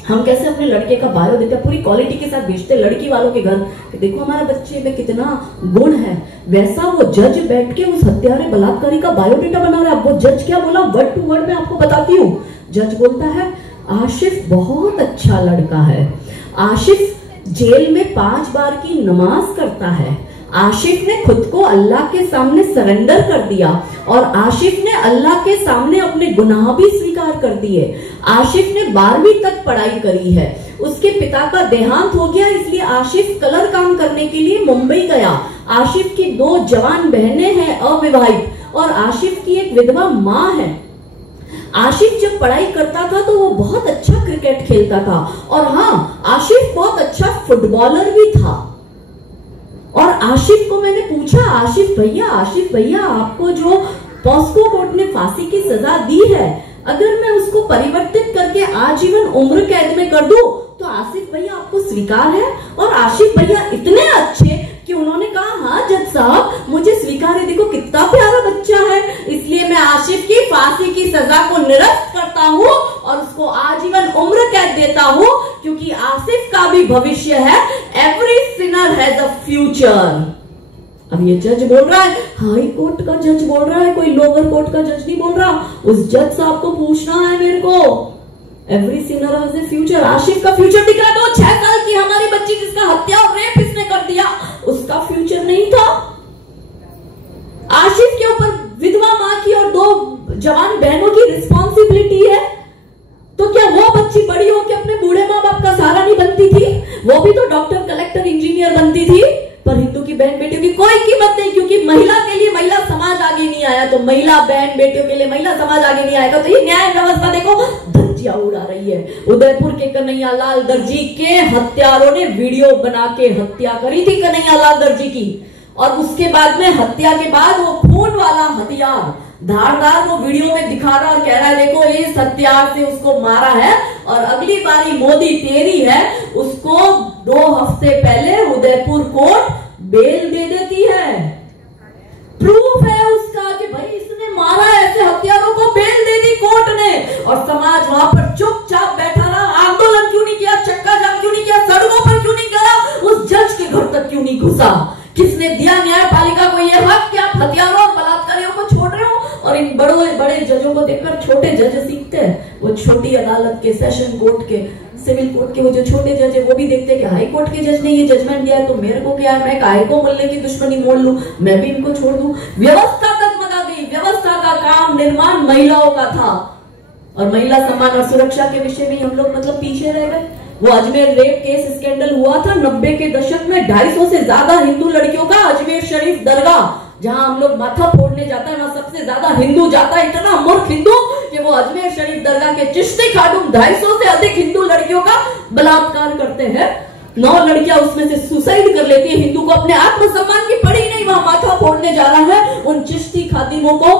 हम कैसे अपने लड़के का बायोडेटा पूरी क्वालिटी के साथ भेजते हैं लड़की वालों के घर कि देखो हमारा बच्चे में कितना गुण है, वैसा वो जज बैठ के उस हत्यारे बलात्कारी का बायोडेटा बना रहा है। वो जज क्या बोला, वर्ड टू वर्ड में आपको बताती हूँ। जज बोलता है आशिफ बहुत अच्छा लड़का है, आशिफ जेल में 5 बार की नमाज करता है, आशिफ ने खुद को अल्लाह के सामने सरेंडर कर दिया और आशिफ ने अल्लाह के सामने अपने गुनाह भी स्वीकार कर दिए। आशिफ ने 12वीं तक पढ़ाई करी है, उसके पिता का देहांत हो गया इसलिए आशिफ कलर काम करने के लिए मुंबई गया। आशिफ की 2 जवान बहनें हैं अविवाहित और आशिफ की एक विधवा माँ है। आशिफ जब पढ़ाई करता था तो वो बहुत अच्छा क्रिकेट खेलता था और हाँ आशिफ बहुत अच्छा फुटबॉलर भी था। और आशिफ को मैंने पूछा, आशिफ भैया आपको जो पॉक्सो कोर्ट ने फांसी की सजा दी है, अगर मैं उसको परिवर्तित करके आजीवन उम्र कैद में कर दूं तो आशिफ भैया आपको स्वीकार है? और आशिफ भैया इतने अच्छे कि उन्होंने कहा हाँ जज साहब मुझे स्वीकार है, देखो कितना प्यारा बच्चा है, इसलिए मैं आशिफ की फांसी की सजा को निरस्त करता हूँ और उसको आजीवन उम्र कैद देता हूँ, क्योंकि आशिफ का भी भविष्य है। Every sinner has a future. अब ये जज बोल रहा है, हाई कोर्ट का जज बोल रहा है, कोई लोअर कोर्ट का जज नहीं बोल रहा। उस जज साहब को पूछना है मेरे को, every sinner has a future. Asif का फ्यूचर दिख रहा है, तो 6 साल की हमारी बच्ची जिसका हत्या और रेप इसने कर दिया उसका फ्यूचर नहीं था। आशिफ के ऊपर विधवा माँ की और 2 जवान बहनों की रिस्पॉन्सिबिलिटी है, तो क्या वो बच्ची बड़ी होकर अपने बूढ़े माँ बाप का सहारा नहीं बनती थी? वो भी तो डॉक्टर, कलेक्टर, इंजीनियर बनती थी, पर हिंदू की बहन बेटियों की कोई कीमत नहीं, क्योंकि महिला के लिए महिला समाज आगे नहीं आया। तो महिला बहन बेटियों के लिए महिला समाज आगे नहीं आएगा तो ये न्याय व्यवस्था देखो धज्जियां उड़ा रही है। उदयपुर के कन्हैया लाल दर्जी के हत्यारों ने वीडियो बना के हत्या करी थी कन्हैया लाल दर्जी की, और उसके बाद में हत्या के बाद वो खून वाला हथियार धारदार वो वीडियो में दिखा रहा और कह रहा है देखो इस हथियार से उसको मारा है और अगली बारी मोदी तेरी है। उसको 2 हफ्ते पहले उदयपुर कोर्ट बेल दे देती है, प्रूफ है उसका कि भाई इसने मारा, ऐसे हत्यारों को बेल दे दी कोर्ट ने, और समाज वहां पर चुपचाप बैठा रहा। आंदोलन क्यों नहीं किया, चक्का जाम क्यों नहीं किया, सड़कों पर क्यों नहीं गया, उस जज के घर तक क्यों नहीं घुसा? किसने दिया न्यायपालिका को ये हक कि आप हत्यारों और बलात्कारियों को छोड़ रहे हो? और इन बड़े जजों को देखकर छोटे जज सीखते हैं। वो छोटी अदालत के, सेशन कोर्ट के, सिविल कोर्ट के वो जो छोटे जज है वो भी देखते हैं कि हाई कोर्ट के जज ने ये जजमेंट दिया है तो मेरे को क्या है, मैं काहे को मुल्ले की दुश्मनी मोड़ लूं, मैं भी इनको छोड़ दूं। व्यवस्था तक मगा गई। व्यवस्था का काम निर्माण महिलाओं का था, और महिला सम्मान और सुरक्षा के विषय में हम लोग मतलब पीछे रह गए। वो अजमेर रेप केस स्कैंडल हुआ था 90 के दशक में, 250 से ज्यादा हिंदू लड़कियों का अजमेर शरीफ दरगाह, जहां हम लोग माथा फोड़ने जाता है, वहां सबसे ज्यादा हिंदू जाता है, इतना मूर्ख हिंदू कि वो अजमेर शरीफ दरगाह के चिश्ती खाटूम 250 से अधिक हिंदू लड़कियों का बलात्कार करते हैं। 9 लड़कियां उसमें से सुसाइड कर लेती है। हिंदू को अपने आत्मसम्मान की पड़ी नहीं, वहां माथा फोड़ने जा रहा है। उन चिश्ती खातिमों को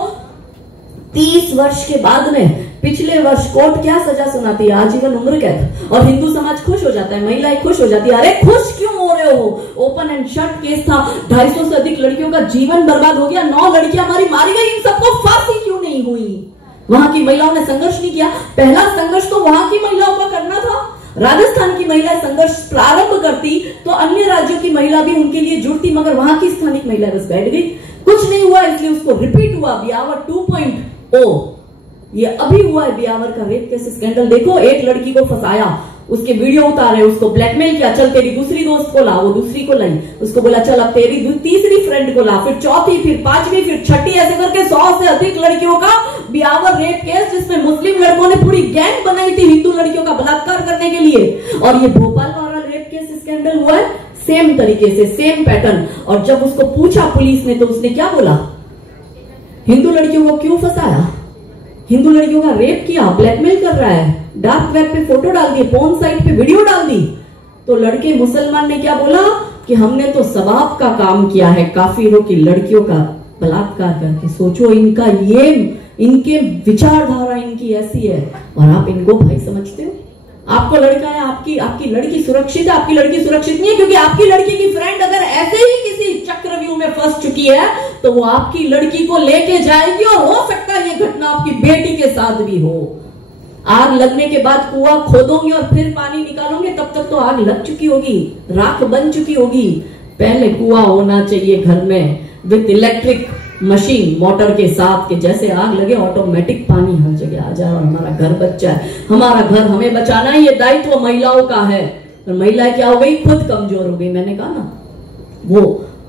30 वर्ष के बाद में पिछले वर्ष कोर्ट क्या सजा सुनाती है? आजीवन उम्र कैद। और हिंदू समाज खुश हो जाता है, महिलाएं खुश हो जाती है। अरे खुश क्यों हो रहे हो? ओपन एंड शट केस था, 250 से अधिक लड़कियों का जीवन बर्बाद हो गया, 9 लड़कियां हमारी मारी गई, इन सबको फांसी क्यों नहीं हुई? वहां की महिलाओं ने संघर्ष नहीं किया। पहला संघर्ष तो वहां की महिलाओं का करना था। राजस्थान की महिलाएं संघर्ष प्रारंभ करती तो अन्य राज्यों की महिला भी उनके लिए जुड़ती, मगर वहां की स्थानिक महिला बस बैठ गई, कुछ नहीं हुआ। इसलिए उसको रिपीट हुआ ब्यावर 2.0। ये अभी हुआ है ब्यावर का रेप केस स्कैंडल। देखो, एक लड़की को फंसाया, उसके वीडियो उतारे, उसको ब्लैकमेल किया, चल तेरी दूसरी दोस्त को ला, वो दूसरी को लाई, उसको बोला चल अब तेरी तीसरी फ्रेंड को ला, फिर चौथी, फिर पांचवी, फिर छठी, ऐसे करके 100 से अधिक लड़कियों का ब्यावर रेप केस, जिसमें मुस्लिम लड़कों ने पूरी गैंग बनाई थी हिंदू लड़कियों का बलात्कार करने के लिए। और ये भोपाल वाला रेप केस स्कैंडल हुआ है सेम तरीके से, सेम पैटर्न। और जब उसको पूछा पुलिस ने तो उसने क्या बोला? हिंदू लड़कियों को क्यों फंसाया? हिंदू लड़कियों का रेप किया, ब्लैकमेल कर रहा है, डार्क वेब पे फोटो डाल दी, पोर्न साइट पे वीडियो डाल दी। तो लड़के मुसलमान ने क्या बोला कि हमने तो सवाब का काम किया है, काफिरों की लड़कियों का बलात्कार करके। सोचो, इनके विचारधारा इनकी ऐसी है, और आप इनको भाई समझते हो? आपको लड़का है, आपकी लड़की सुरक्षित है? आपकी लड़की सुरक्षित नहीं है, क्योंकि आपकी लड़की की फ्रेंड अगर ऐसे ही किसी चक्रव्यूह में फंस चुकी है तो वो आपकी लड़की को लेके जाएगी, और हो सकता है ये घटना आपकी बेटी के साथ भी हो। आग लगने के बाद कुआं खोदोगे और फिर पानी निकालोगे, तब तक तो आग लग चुकी होगी, राख बन चुकी होगी। पहले कुआं होना चाहिए घर में विद इलेक्ट्रिक मशीन, मोटर के साथ, के जैसे आग लगे ऑटोमेटिक पानी हर जगह आ जाए और हमारा घर बच जाए। हमारा घर हमें बचाना है, ये दायित्व महिलाओं का है। और महिला क्या हो गई? खुद कमजोर हो गई। मैंने कहा ना, वो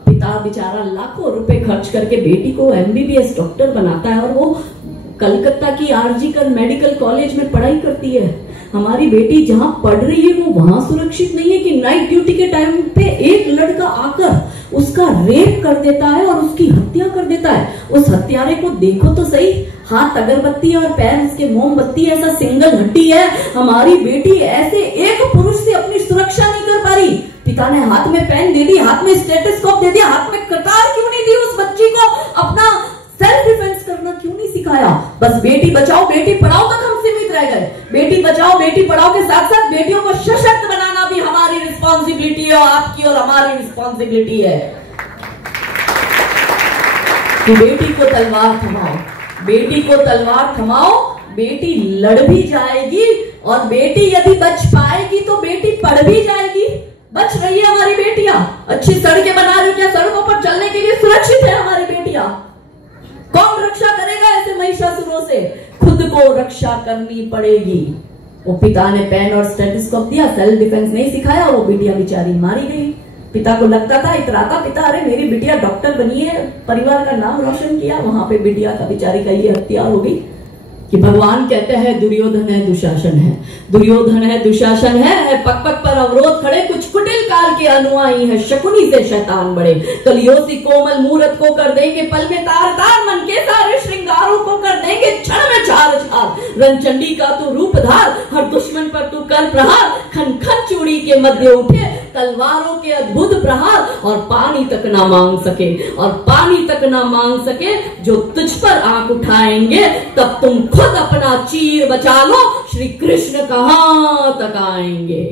पिता बेचारा लाखों रुपए खर्च करके बेटी को MBBS डॉक्टर बनाता है, और वो कलकत्ता की आरजीकर मेडिकल कॉलेज में पढ़ाई करती है। हमारी बेटी जहां पढ़ रही है वो वहां सुरक्षित नहीं है कि नाइट ड्यूटी के टाइम पे एक लड़का आकर उसका रेप कर देता है और उसकी हत्या कर देता है। उस हत्यारे को देखो तो सही, हाथ अगरबत्ती और पैर उसके मोमबत्ती, ऐसा सिंगल हड्डी है। हमारी बेटी ऐसे एक पुरुष से अपनी सुरक्षा नहीं कर पा रही। पिता ने हाथ में पेन दे दी, हाथ में स्टेथोस्कोप दे दिया, हाथ में कतार क्यों नहीं दी? उस बच्ची को अपना सेल्फ डिफेंस करना क्यों नहीं सिखाया? बस बेटी बचाओ बेटी पढ़ाओ तक हम सीमित रह गए। बेटी बचाओ बेटी पढ़ाओ के साथ साथ बेटियों को सशक्त बनाना भी हमारी रिस्पॉन्सिबिलिटी है, और आपकी और हमारी रिस्पॉन्सिबिलिटी है कि बेटी को तलवार थमाओ, बेटी को तलवार थमाओ। बेटी लड़ भी जाएगी, और बेटी यदि बच पाएगी तो बेटी पढ़ भी जाएगी। बच रही है हमारी बेटियां, अच्छी सड़कें बना रही है, सड़कों पर चलने के लिए सुरक्षित है हमारी बेटियां। कौन रक्षा करेगा ऐसे महिषासुरों से? खुद को रक्षा करनी पड़ेगी। वो पिता ने पेन और स्टेथोस्कोप दिया, सेल्फ डिफेंस नहीं सिखाया, वो बिटिया बेचारी मारी गई। पिता को लगता था, इतराता पिता, अरे मेरी बिटिया डॉक्टर बनी है, परिवार का नाम रोशन किया, वहां पे बिटिया का बेचारी का ये हत्या हो गई। कि भगवान कहते हैं दुर्योधन है दुशासन है, दुर्योधन है दुशासन है, पग पग पर अवरोध खड़े, कुछ कुटिल काल के अनुयायी है, शकुनी से शैतान बड़े। कलियोसी कोमल मूरत को कर देंगे पल में तार तार, मन के सारे श्रृंगारों को कर देंगे क्षण में छार छार। रंचंडी का तू रूप धार, हर दुश्मन पर तू कर प्रहार, खन खन चूड़ी के मध्य उठे तलवारों के अद्भुत प्रहार। और पानी तक ना मांग सके, और पानी तक ना मांग सके जो तुझ पर आंख उठाएंगे, तब तुम खुद अपना चीर बचा लो, श्री कृष्ण कहां तक आएंगे।